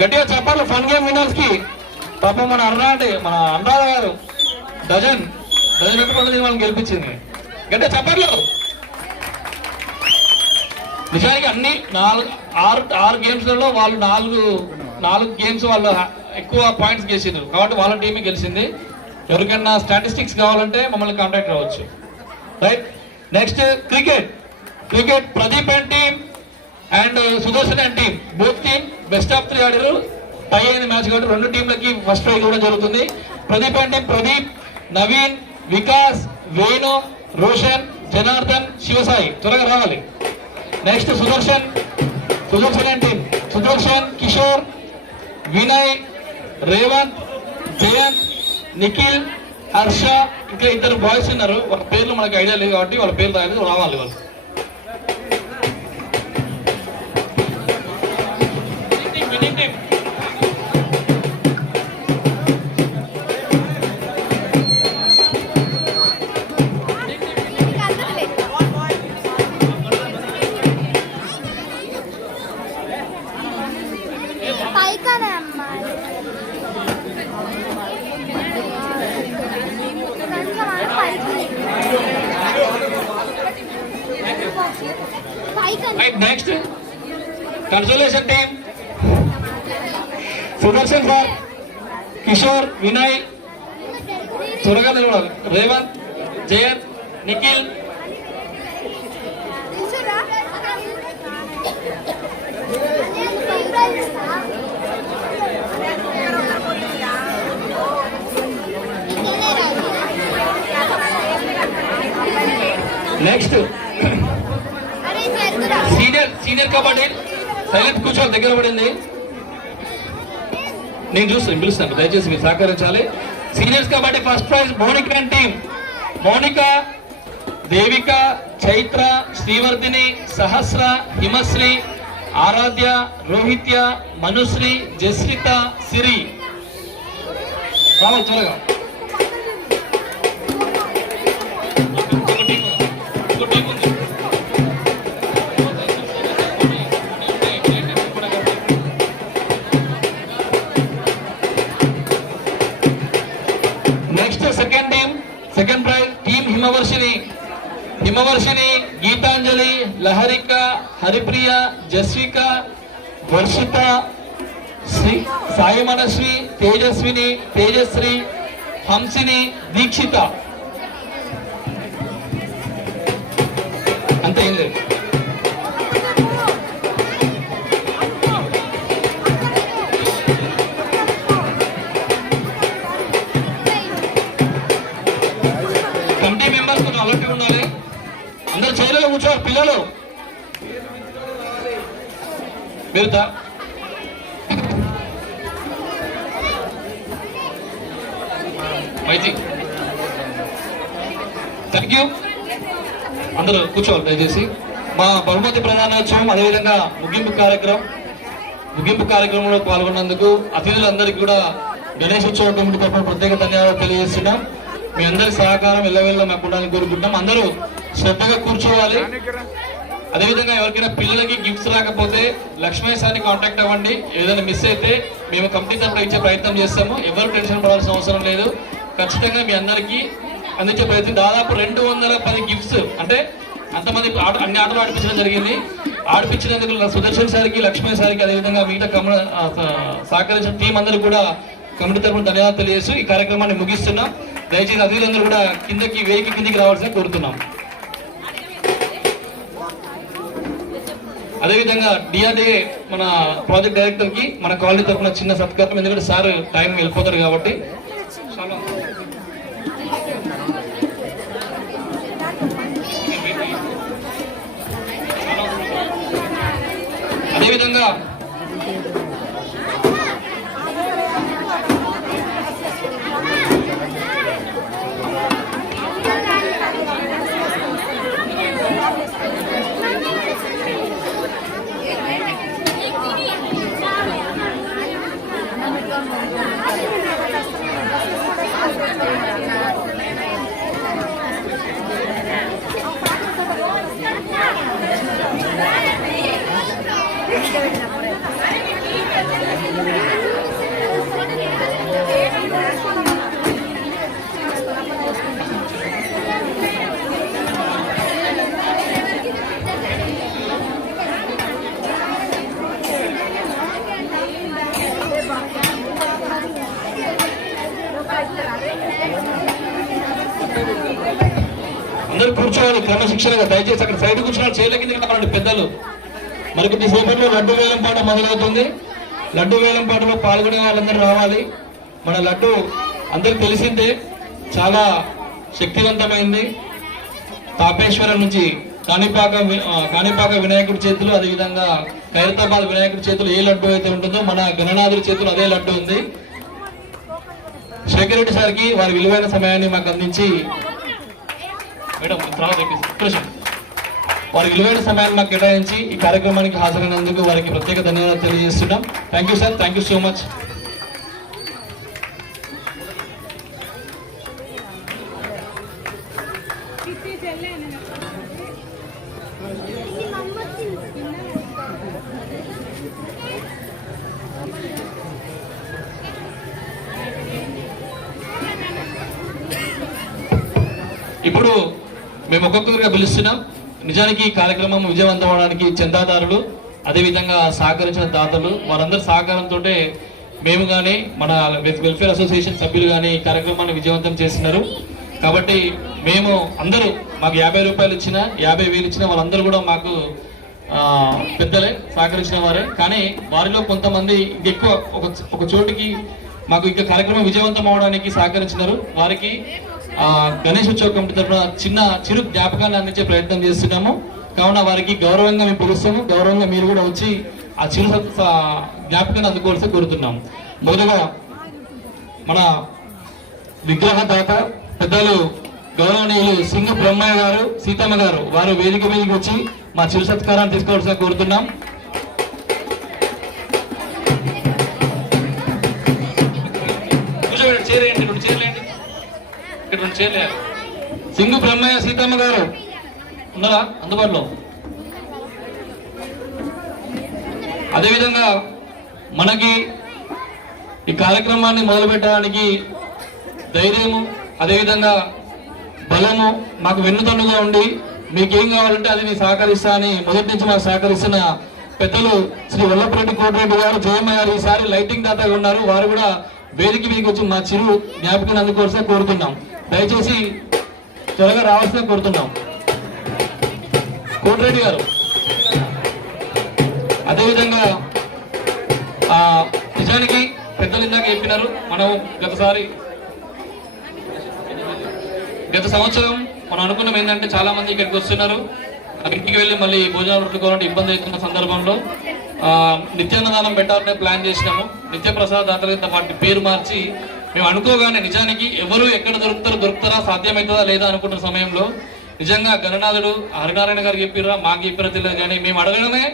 గట్టిగా చెప్పాలి ఫన్ గేమ్ విన్నర్స్ కి. పాపం మన అనురాధ గారు డజన్ పెట్టుకోవడం వాళ్ళని గెలిపించింది. గట్టిగా చెప్పాలి. నిజానికి అన్ని ఆరు గేమ్స్లలో వాళ్ళు నాలుగు గేమ్స్ వాళ్ళు ఎక్కువ పాయింట్స్ గెలిచిండ్రు కాబట్టి వాళ్ళ టీమే గెలిచింది. ఎవరికైనా స్టాటిస్టిక్స్ కావాలంటే మమ్మల్ని కాంటాక్ట్ అవ్వచ్చు. Right. Next cricket Pradeep and team and Sudarshan and team. Both team best of 3 ఆడారు. టై అయిన మ్యాచ్ కాబట్టి రెండు టీంలకి ఫస్ట్ ప్రైజ్ కూడా జరుగుతుంది. ప్రదీప్ అండ్ టీమ్ ప్రదీప్, నవీన్, వికాస్, వేణు, రోషన్, జనార్దన్, శివసాయి త్వరగా రావాలి. Next Sudarshan and team Sudarshan, Kishore, Vinay, Revanth, Jayanth, Nikhil, Harsha. ఇంకా ఇద్దరు బాయ్స్ ఉన్నారు, వాళ్ళ పేర్లు మనకు ఐడియా లేదు కాబట్టి వాళ్ళ పేర్లు రావాలి వాళ్ళు. Next consolation team Sudarshan sir, Kishore, Vinay త్వరగా నిలబడాలి. Revanth, Jayanth, Nikhil. Next senior kabaddi. Silent కూర్చోవాలి, దగ్గర పడింది. నేను పిలుస్తాను, దయచేసి మీరు సహకరించాలి. Seniors kabaddi first prize Mounik and team. Mounika, Devika, Chaitra, Srivardhini, Sahasra, Himasri, Aradhya, Rohitya, Manushri, Jasritha, Siri. రావాలి త్వరగా. Next second team, second prize team Himavarshini, Geetanjali, Laharika, Haripriya, Jaswika, Varshitha, Sai Manasri, Tejaswini, Tejasri, Hamsini, Dikshitha. అంతే ఏం లేదు. కమిటీ మెంబర్స్ కొంచెం అలర్ట్గా ఉండాలి. అందరు చైర్లలో కూర్చోవాలి. పిల్లలు మీరు థ్యాంక్ యూ. అందరూ కూర్చోవాలి దయచేసి. మా బహుమతి ప్రధానోత్సవం అదేవిధంగా ముగింపు కార్యక్రమంలో పాల్గొన్నందుకు అతిథులందరికీ కూడా గణేశోత్సవ కమిటీ తరఫున ప్రత్యేక ధన్యవాదాలు తెలియజేస్తున్నాం. మీ అందరి సహకారం ఎల్లవేళ మాకు ఉండాలని కోరుకుంటున్నాం. అందరూ శ్రద్ధగా కూర్చోవాలి. అదేవిధంగా ఎవరికైనా పిల్లలకి గిఫ్ట్స్ రాకపోతే లక్ష్మయ్య సార్ని కాంటాక్ట్ అవ్వండి. ఏదైనా మిస్ అయితే మేము కమిటీ తరఫున ఇచ్చే ప్రయత్నం చేస్తాము. ఎవరు టెన్షన్ పడాల్సిన అవసరం లేదు. ఖచ్చితంగా మీ అందరికీ అందించే ప్రయత్నం. దాదాపు 210 గిఫ్ట్స్, అంటే అంతమంది అన్ని ఆటలు ఆడిపించడం జరిగింది. ఆడిపించినందుకు సుదర్శన్ సార్కి, లక్ష్మయ్య సార్కి, అదేవిధంగా మిగతా సహకరించిన టీం అందరూ కూడా కమిటీ తరఫున ధన్యవాదాలు తెలియజేస్తూ ఈ కార్యక్రమాన్ని ముగిస్తున్నాం. దయచేసి అతిథులందరూ కూడా కిందికి రావాల్సిన కోరుతున్నాం. అదేవిధంగా డిఆర్డీఏ మన ప్రాజెక్ట్ డైరెక్టర్ కి మన కాలనీ తరఫున చిన్న సత్కారం. ఎందుకంటే సార్ టైం వెళ్ళిపోతారు కాబట్టి. అదేవిధంగా అందరూ కూర్చోవాలి క్రమశిక్షణగా. దయచేసి అక్కడ సైడ్ కూర్చున్నారు. చేయల కింద మనకి పెద్దలు. మరికొద్ది సేపట్లో లడ్డు వేలం పాట మొదలవుతుంది. లడ్డు వేలం పాటలో పాల్గొనే వాళ్ళందరూ రావాలి. మన లడ్డు అందరికి తెలిసిందే, చాలా శక్తివంతమైంది. తాపేశ్వరం నుంచి కాణిపాక వినాయకుడి చేతులు, అదేవిధంగా ఖైరతాబాద్ వినాయకుడి చేతులు ఏ లడ్డు అయితే ఉంటుందో మన గణనాథుడి చేతులు అదే లడ్డు ఉంది. శేఖర్ రెడ్డి సార్కి వారి విలువైన సమయాన్ని మాకు అందించి వారి విలువైన సమయాన్ని మాకు కేటాయించి ఈ కార్యక్రమానికి హాజరైనందుకు వారికి ప్రత్యేక ధన్యవాదాలు తెలియజేస్తున్నాం. Thank you sir. Thank you so much. ఇప్పుడు మేము ఒక్కొక్కరిగా పిలుస్తున్నాం. నిజానికి ఈ కార్యక్రమం విజయవంతం అవడానికి చందాదారులు, అదేవిధంగా సహకరించిన దాతలు, వారందరి సహకారంతో మేము కానీ మన వెల్ఫేర్ అసోసియేషన్ సభ్యులు కానీ ఈ కార్యక్రమాన్ని విజయవంతం చేస్తున్నారు. కాబట్టి మేము అందరూ మాకు 50 రూపాయలు ఇచ్చినా 50,000 ఇచ్చినా వాళ్ళందరూ కూడా మాకు పెద్దలే, సహకరించిన వారే. కానీ వారిలో కొంతమంది ఇంకెక్కువ ఒక చోటికి మాకు ఇంకా కార్యక్రమం విజయవంతం అవడానికి సహకరించినారు. వారికి గణేశోత్సవ కమిటీ తరఫున చిరు జ్ఞాపకాన్ని అందించే ప్రయత్నం చేస్తున్నాము. కావున వారికి గౌరవంగా మేము పిలుస్తాము. గౌరవంగా మీరు కూడా వచ్చి ఆ చిరు జ్ఞాపకాన్ని అందుకోవాల్సి కోరుతున్నాము. మొదటగా మన విగ్రహదాత పెద్దలు గౌరవనీయులు సింగు బ్రహ్మయ్య గారు, సీతమ్మ గారు వారు వేదిక మీదకి వచ్చి మా చిరు సత్కారాన్ని తీసుకోవాల్సిన కోరుతున్నాం. చేరేయండి, 2 చేర్లేండి, ఇక్కడ 2 చేర్లేయాలి. సింగు బ్రహ్మయ్య, సీతమ్మ గారు ఉన్నారా అందుబాటులో? అదేవిధంగా మనకి ఈ కార్యక్రమాన్ని మొదలుపెట్టడానికి ధైర్యము, అదేవిధంగా బలము మాకు వెన్నుతన్నుగా ఉండి మీకేం కావాలంటే అది నేను సహకరిస్తా అని మొదటి నుంచి మాకు సహకరిస్తున్న పెద్దలు శ్రీ వల్లపురెడ్డి కోటిరెడ్డి గారు, జయమ్మ గారు ఈసారి లైటింగ్ దాతగా ఉన్నారు. వారు కూడా వేదిక మీదకి వచ్చి మా చిరు జ్ఞాపకాన్ని అందుకోవాల్సిన కోరుతున్నాం. దయచేసి త్వరగా రావాల్సిన కోరుతున్నాం. కోటిరెడ్డి గారు అదేవిధంగా నిజానికి పెద్దలు ఇందాక చెప్పినారు, మనం గత సంవత్సరం మనం అనుకున్నాం ఏంటంటే చాలా మంది ఇక్కడికి వస్తున్నారు, ఇంటికి వెళ్ళి మళ్ళీ భోజనాలు పెట్టుకోవాలంటే ఇబ్బంది అవుతున్న సందర్భంలో నిత్యాన్నదానం పెట్టాలనే ప్లాన్ చేసినాము. నిత్య ప్రసాద దాతలు వాటి పేరు మార్చి మేము అనుకోగానే నిజానికి ఎవరు ఎక్కడ దొరుకుతారా సాధ్యమవుతుందా లేదా అనుకుంటున్న సమయంలో నిజంగా గణనాథుడు హరినారాయణ గారు చెప్పిర్రా మాకు చెప్పిరా తెలియదు, కానీ మేము అడగడమే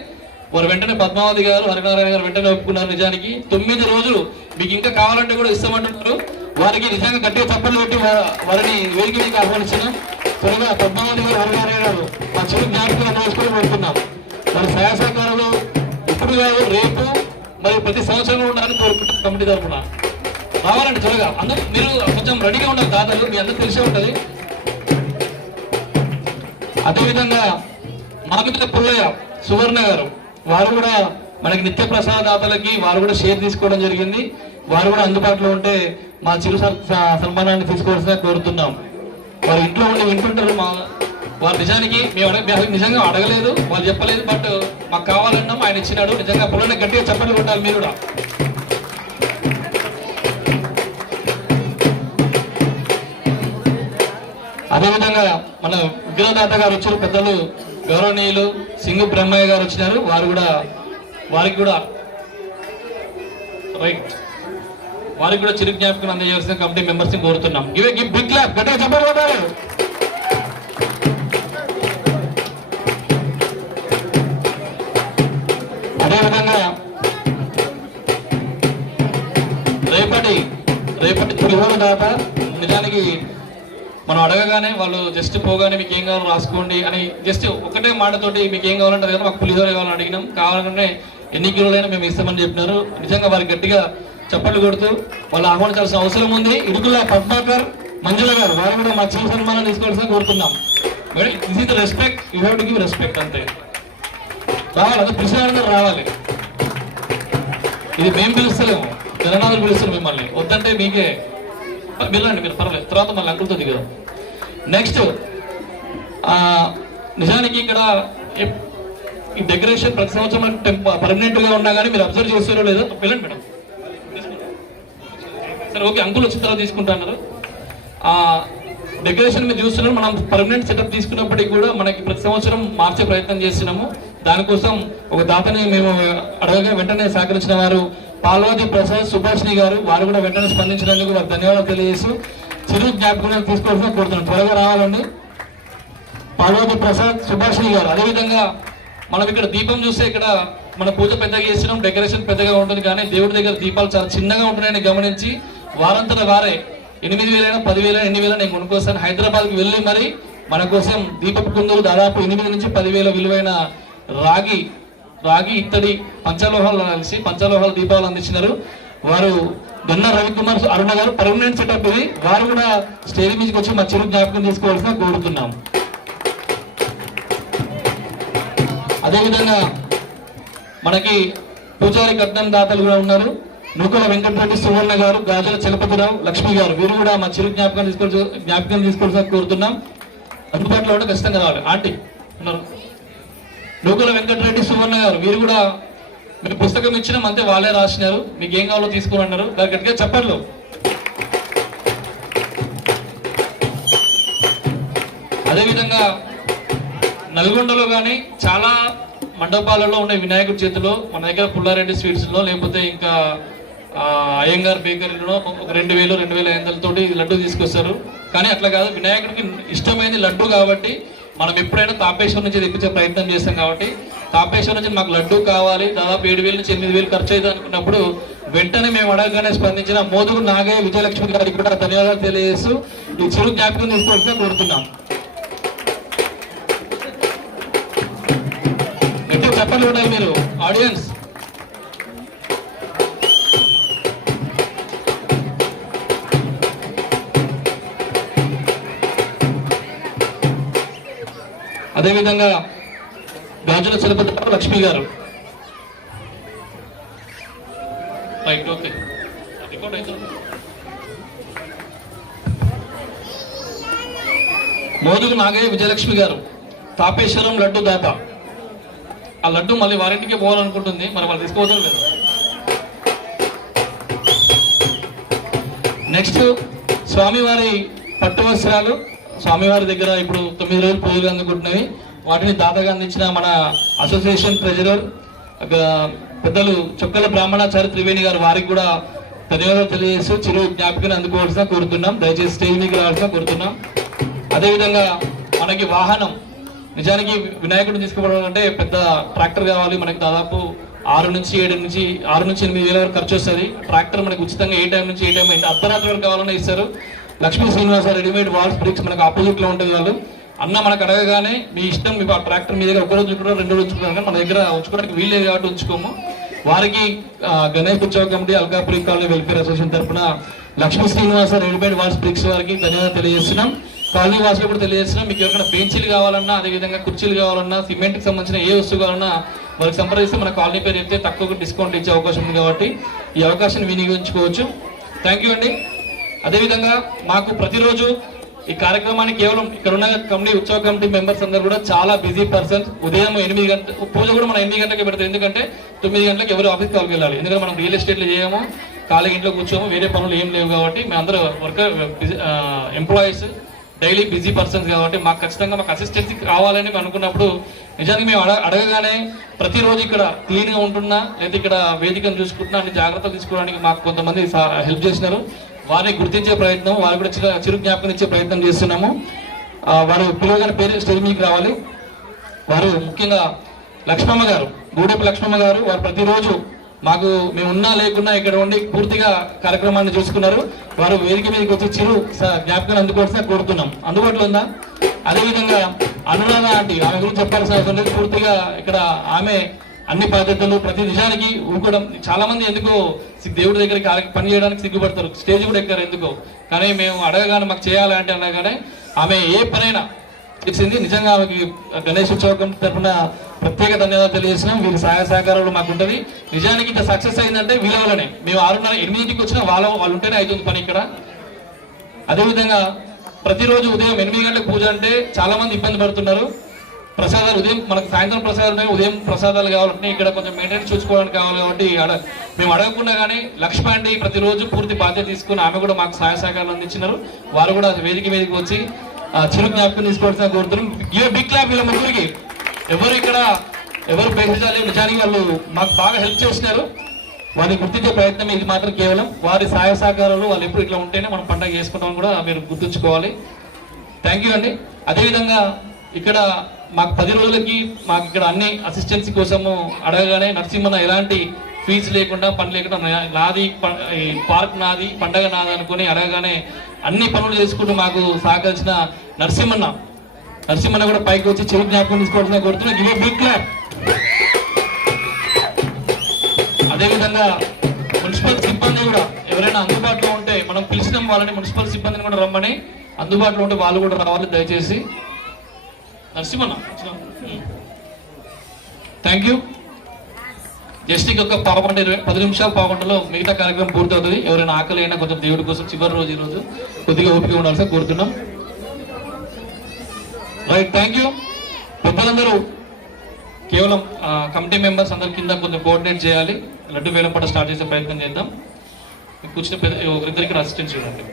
వారు వెంటనే పద్మావతి గారు, హరినారాయణ గారు వెంటనే ఒప్పుకున్నారు. నిజానికి 9 రోజులు మీకు ఇంకా కావాలంటే కూడా ఇస్తామంటున్నారు. వారికి నిజంగా గట్టిగా చప్పట్లు పెట్టి వారిని వేదిక మీకు ఆహ్వానిస్తున్నాం. త్వరగా పద్మావతి గారు, హరినారాయణ గారు మా చిరు జ్ఞాపకాలు వేసుకొని పెడుతున్నాం. వారి సహాయ సహకారాలు ఇప్పుడు కాదు రేపు మరి ప్రతి సంవత్సరం ఉండాలని కోరుకుంటున్నాం. కమిటీ తరఫున రావాలండి త్వరగా. అందరూ మీరు కొంచెం రెడీగా ఉండాలి, దాతలు మీ అందరూ తెలిసే ఉంటుంది. అదేవిధంగా మామిడి పుల్లయ్య, సువర్ణ గారు వారు కూడా మనకి నిత్య ప్రసాద దాతలకి వారు కూడా షేర్ తీసుకోవడం జరిగింది. వారు కూడా అందుబాటులో ఉంటే మా చిరు సన్మానాన్ని తీసుకోవాల్సిన కోరుతున్నాం. వారు ఇంట్లో ఉండి వింటుంటారు. వారు నిజానికి మేము నిజంగా అడగలేదు, వాళ్ళు చెప్పలేదు, బట్ మాకు కావాలన్నాం, ఆయన ఇచ్చినాడు. నిజంగా పుల్లయ్య గట్టిగా చెప్పండి కొట్టాలి మీరు కూడా. అదేవిధంగా మన విగ్రహదాత గారు వచ్చారు, పెద్దలు గౌరవనీయులు సింగు బ్రహ్మయ్య గారు వచ్చినారు. వారికి కూడా చిరు జ్ఞాపకం అందజేయాల్సిన కమిటీ మెంబర్స్ ని కోరుతున్నాం. బిగ్ క్లాప్, గట్టిగా చెప్పండి కొట్టాలి. అదేవిధంగా రేపటి పులిహోర దాత నిజానికి మనం అడగగానే వాళ్ళు జస్ట్ పోగానే మీకు ఏం కావాలో రాసుకోండి అని జస్ట్ ఒకటే మాటతోటి మీకు ఏం కావాలంటే కదా మాకు పులిహోర కావాలని అడిగినాం. కావాలంటే ఎన్ని కిలోలైనా మేము ఇస్తామని చెప్పినారు. నిజంగా వారికి గట్టిగా చప్పట్లు కొడుతూ వాళ్ళు ఆహ్వానించాల్సిన అవసరం ఉంది. ఇడుగుల పద్మాకర్, మంజుల గారు వారు కూడా మా చిరు సన్మానం తీసుకోవాల్సిన కోరుతున్నాం. This is the respect, you have to give respect. అంతే రావాలి, అదే పిలిచిన రావాలి. ఇది మేము పిలుస్తలేము, జగన్నాథులు పిలుస్తున్నాం మిమ్మల్ని. వద్దంటే మీకే వెళ్ళండి, మీరు పర్వాలేదు, తర్వాత మళ్ళీ అంకులతో దిగుదాం. నెక్స్ట్ నిజానికి ఇక్కడ ఈ డెకరేషన్ ప్రతి సంవత్సరం పర్మనెంట్ గా ఉన్నా కానీ మీరు అబ్జర్వ్ చేస్తారో లేదో వెళ్ళండి మేడం. సరే ఓకే, అంకుల్ వచ్చిన తర్వాత తీసుకుంటున్నారు. డెకరేషన్ మీరు చూస్తున్నారు, మనం పర్మనెంట్ సెటప్ తీసుకున్నప్పటికీ కూడా మనకి ప్రతి సంవత్సరం మార్చే ప్రయత్నం చేస్తున్నాము. దానికోసం ఒక దాతని మేము అడగగా వెంటనే సహకరించిన వారు పాల్వాది ప్రసాద్, సుభాష్ని గారు, వారు కూడా వెంటనే స్పందించినందుకు వారు ధన్యవాదాలు తెలియజేస్తూ చిరు జ్ఞాపకం తీసుకోవాల్సిన కోరుతున్నాం. త్వరగా రావాలండి పాల్వాది ప్రసాద్, సుభాష్ని గారు. అదేవిధంగా మనం ఇక్కడ దీపం చూస్తే ఇక్కడ మన పూజ పెద్దగా చేస్తున్నాం, డెకరేషన్ పెద్దగా ఉంటుంది, కానీ దేవుడి దగ్గర దీపాలు చాలా చిన్నగా ఉంటున్నాయని గమనించి వారంతటా వారే 8,000 10,000 ఎన్ని వేల నేను కొనుక్కొస్తాను హైదరాబాద్కి వెళ్ళి మరి మన కోసం దీపపు కుందులు దాదాపు 8 నుంచి 10,000 విలువైన రాగి ఇత్తడి పంచలోహాలు కలిసి పంచలోహాల దీపాలు అందించినారు. వారు గన్న రవికుమార్, అరుణ గారు పర్మనెంట్ సెటప్ ఇది. వారు కూడా స్టేజ్ మీదకి వచ్చి మా చిరు జ్ఞాపకం తీసుకోవాల్సిన కోరుతున్నాం. అదేవిధంగా మనకి పూజారి కట్నం దాతలు కూడా ఉన్నారు. నూకల వెంకటరెడ్డి, సువర్ణ గారు, గాజుల చలపతిరావు, లక్ష్మి గారు వీరు కూడా మా చిరు జ్ఞాపకం తీసుకోవాల్సిన కోరుతున్నాం. అందుబాటులో ఉంటే ఖచ్చితంగా రావాలి. ఆంటీ ఉన్నారు, నూకల వెంకటరెడ్డి, సువర్ణ గారు వీరు కూడా మీరు పుస్తకం ఇచ్చినాం అంతే, వాళ్ళే రాసినారు. మీకు ఏం కావాలో తీసుకుని అన్నారు. దాని గట్టిగా చెప్పండి. అదేవిధంగా నల్గొండలో కానీ చాలా మండపాలలో ఉండే వినాయకుడి చేతిలో మన దగ్గర పుల్లారెడ్డి స్వీట్స్లో లేకపోతే ఇంకా అయ్యంగార్ బేకరీలో ఒక 2000 2500 తోటి లడ్డు తీసుకొస్తారు. కానీ అట్లా కాదు, వినాయకుడికి ఇష్టమైనది లడ్డు కాబట్టి మనం ఎప్పుడైనా తాపేశ్వరం నుంచి తెప్పించే ప్రయత్నం చేస్తాం. కాబట్టి తాపేశ్వరం నుంచి మాకు లడ్డు కావాలి, దాదాపు 7,000 నుంచి 8,000 ఖర్చు అవుతుంది అనుకున్నప్పుడు వెంటనే మేము అడగగానే స్పందించిన మోదుగు నాగయ్య విజయలక్ష్మి గారికి కూడా ధన్యవాదాలు తెలియజేస్తూ ఈ చిరు జ్ఞాపకం తీసుకోవాల్సిన కోరుతున్నాం. ఎప్పుడు చెప్పండి ఉండాలి మీరు ఆడియన్స్. అదేవిధంగా గాజుల చలపతి లక్ష్మి గారు. రైట్, ఓకే, రికార్డ్ అవుతుంది. మోదుగు నాగయ్య విజయలక్ష్మి గారు తాపేశ్వరం లడ్డు దాత. ఆ లడ్డు మళ్ళీ వారింటికి పోవాలనుకుంటుంది, మరి వాళ్ళు తీసుకోవద్దు లేదు. నెక్స్ట్ స్వామివారి పట్టు వస్త్రాలు స్వామివారి దగ్గర ఇప్పుడు 9 రోజులు పూజలు అందుకుంటున్నవి. వాటిని దాతగా అందించిన మన అసోసియేషన్ ట్రెజరర్ పెద్దలు చొక్కల బ్రాహ్మణాచార్య త్రివేణి గారు, వారికి కూడా ధన్యవాదాలు తెలియజేస్తూ చిరు జ్ఞాపికను అందుకోవాల్సిన కోరుతున్నాం. దయచేసి స్టేజ్ మీకు రావాల్సిన కోరుతున్నాం. అదేవిధంగా మనకి వాహనం, నిజానికి వినాయకుడిని తీసుకుపోవాలంటే పెద్ద ట్రాక్టర్ కావాలి. మనకి దాదాపు 6 నుంచి 8 వేల వరకు ఖర్చు వస్తుంది. ట్రాక్టర్ మనకి ఉచితంగా ఏ టైం నుంచి ఏ టైం అర్ధరాత్రి వరకు కావాలన్నా ఇస్తారు. Lakshmi Srinivasa readymade walls bricks మనకు ఆపోజిట్ లో ఉంటుంది. వాళ్ళు అన్న మనకు అడగగానే మీ ఇష్టం, మీ ట్రాక్టర్ మీ దగ్గర 1 రోజు ఉంచుకున్నారు 2 రోజు ఉంచుకున్నారు, కానీ మన దగ్గర ఉంచుకోవడానికి వీల్లేదు కాబట్టి ఉంచుకోము. వారికి గణేష్ ఉత్సవ committee Alkapuri colony welfare association తరఫున Lakshmi Srinivasa readymade walls bricks వారికి ధన్యవాదాలు తెలియజేస్తున్నాం. కాలనీ వాసులు కూడా తెలియజేస్తున్నాం. మీకు ఎవరికైనా బెంచీలు కావాలన్నా, అదేవిధంగా కుర్చీలు కావాలన్నా, సిమెంట్కి సంబంధించిన ఏ వస్తువు కావాలన్నా వారికి సంప్రదిస్తే మన కాలనీ పేరు చెప్తే తక్కువ డిస్కౌంట్ ఇచ్చే అవకాశం ఉంది. కాబట్టి ఈ అవకాశాన్ని వినియోగించుకోవచ్చు. థ్యాంక్ యూ అండి. అదేవిధంగా మాకు ప్రతిరోజు ఈ కార్యక్రమానికి కేవలం ఇక్కడ ఉన్న కమిటీ ఉత్సవ కమిటీ మెంబర్స్ అందరూ కూడా చాలా బిజీ పర్సన్స్. ఉదయం 8 గంటల పూజ కూడా మనం 8 గంటలకి పెడతాం. ఎందుకంటే 9 గంటలకు ఎవరు ఆఫీస్ కాల్కి వెళ్ళాలి. ఎందుకంటే మనం రియల్ ఎస్టేట్లో చేయము, ఖాళీగా ఇంట్లో కూర్చోము, వేరే పనులు ఏం లేవు. కాబట్టి మేమందరూ worker employees daily busy persons కాబట్టి మాకు ఖచ్చితంగా మాకు అసిస్టెన్సీ కావాలని అనుకున్నప్పుడు నిజానికి మేము అడగగానే ప్రతిరోజు ఇక్కడ క్లీన్గా ఉంటున్నా లేదా ఇక్కడ వేదికను చూసుకుంటున్నా అన్ని జాగ్రత్తలు తీసుకోవడానికి మాకు కొంతమంది హెల్ప్ చేసినారు. వారిని గుర్తించే ప్రయత్నం, వారు కూడా చిరు జ్ఞాపకం ఇచ్చే ప్రయత్నం చేస్తున్నాము. వారు పిల్లగారి పేరు స్టేజ్ మీకు రావాలి. వారు ముఖ్యంగా లక్ష్మమ్మ గారు, గూడెపు లక్ష్మమ్మ గారు, వారు ప్రతిరోజు మాకు మేము ఉన్నా లేకున్నా ఇక్కడ ఉండి పూర్తిగా కార్యక్రమాన్ని చూసుకున్నారు. వారు వేదిక మీదకి వచ్చి చిరు జ్ఞాపకాలు అందుకోవాల్సిన కోరుతున్నాం. అందుబాటులో ఉందా? అదేవిధంగా అనురాధ ఆంటీ, ఆమె గురించి చెప్పాల్సిన అవసరం లేదు. పూర్తిగా ఇక్కడ ఆమె అన్ని బాధ్యతలు ప్రతి నిజానికి ఊరుకోవడం. చాలా మంది ఎందుకో దేవుడి దగ్గరికి పని చేయడానికి సిగ్గుపడతారు, స్టేజ్ కూడా ఎక్కారు ఎందుకో. కానీ మేము అడగగానే మాకు చేయాలంటే అనగానే ఆమె ఏ పనైనా చేసింది. నిజంగా ఆమెకి గణేష్ ఉత్సవం తరఫున ప్రత్యేక ధన్యవాదాలు తెలియజేసినాం. వీళ్ళ సహాయ సహకారాలు మాకు ఉంటుంది. నిజానికి ఇంత సక్సెస్ అయిందంటే వీళ్ళ వల్లనే. మేము 6:30 8కి వచ్చినా వాళ్ళు ఉంటేనే అవుతుంది పని ఇక్కడ. అదేవిధంగా ప్రతిరోజు ఉదయం 8 గంటలకు పూజ అంటే చాలా మంది ఇబ్బంది పడుతున్నారు. ప్రసాదాలు ఉదయం మనకు సాయంత్రం ప్రసాదాలు ఉన్నాయి, ఉదయం ప్రసాదాలు కావాలంటే ఇక్కడ కొంచెం మెయింటెనెన్స్ చూసుకోవడానికి కావాలి. కాబట్టి మేము అడగకుండా కానీ లక్ష్మి అండి ప్రతిరోజు పూర్తి బాధ్యత తీసుకుని ఆమె కూడా మాకు సహాయ సహకారాలు అందించినారు. వారు కూడా వేదిక వచ్చి చిరు జ్ఞాపకం తీసుకోవాల్సిన కోరుతున్నాం. బిగ్ క్లాప్ వీళ్ళ ముగ్గురికి. ఎవరు బెదిరించాలి, నిజానికి వాళ్ళు మాకు బాగా హెల్ప్ చేసినారు. వారిని గుర్తించే ప్రయత్నం ఇది మాత్రం కేవలం వారి సహాయ సహకారాలు వాళ్ళు ఎప్పుడు ఇట్లా ఉంటేనే మనం పండుగ చేసుకుంటామని కూడా మీరు గుర్తుంచుకోవాలి. థ్యాంక్ యూ అండి. అదేవిధంగా ఇక్కడ మాకు 10 రోజులకి మాకు ఇక్కడ అన్ని అసిస్టెన్సీ కోసము అడగగానే నరసింహన్న ఎలాంటి ఫీజు లేకుండా పని లేకుండా నాది పార్క్ నాది పండగ నాది అనుకుని అడగగానే అన్ని పనులు చేసుకుంటూ మాకు సహకరించిన నరసింహన్న కూడా పైకి వచ్చి చిరు జ్ఞాపకం తీసుకోవాల్సిన కోరుతున్నా. Give a big clap. అదేవిధంగా మున్సిపల్ సిబ్బంది కూడా ఎవరైనా అందుబాటులో ఉంటే మనం పిలిచిన వాళ్ళని మున్సిపల్ సిబ్బందిని కూడా రమ్మని, అందుబాటులో ఉంటే వాళ్ళు కూడా రావాలి దయచేసి. నరసింహన్న థ్యాంక్ యూ. జస్ట్ ఇంకొక 10 నిమిషాలు 10 గంటలో మిగతా కార్యక్రమం పూర్తవుతుంది. ఎవరైనా ఆకలి అయినా కొంచెం దేవుడి కోసం చివరి రోజు ఈరోజు కొద్దిగా ఓపిక ఉండాల్సి కోరుతున్నాం. Right, thank you. పెద్దలందరూ కేవలం కమిటీ మెంబర్స్ అందరి కింద కొంచెం కోఆర్డినేట్ చేయాలి. లడ్డు వేలం పట్ల స్టార్ట్ చేసే ప్రయత్నం చేద్దాం. కూర్చుని ఇద్దరికి అసిస్టెన్స్ చూడండి.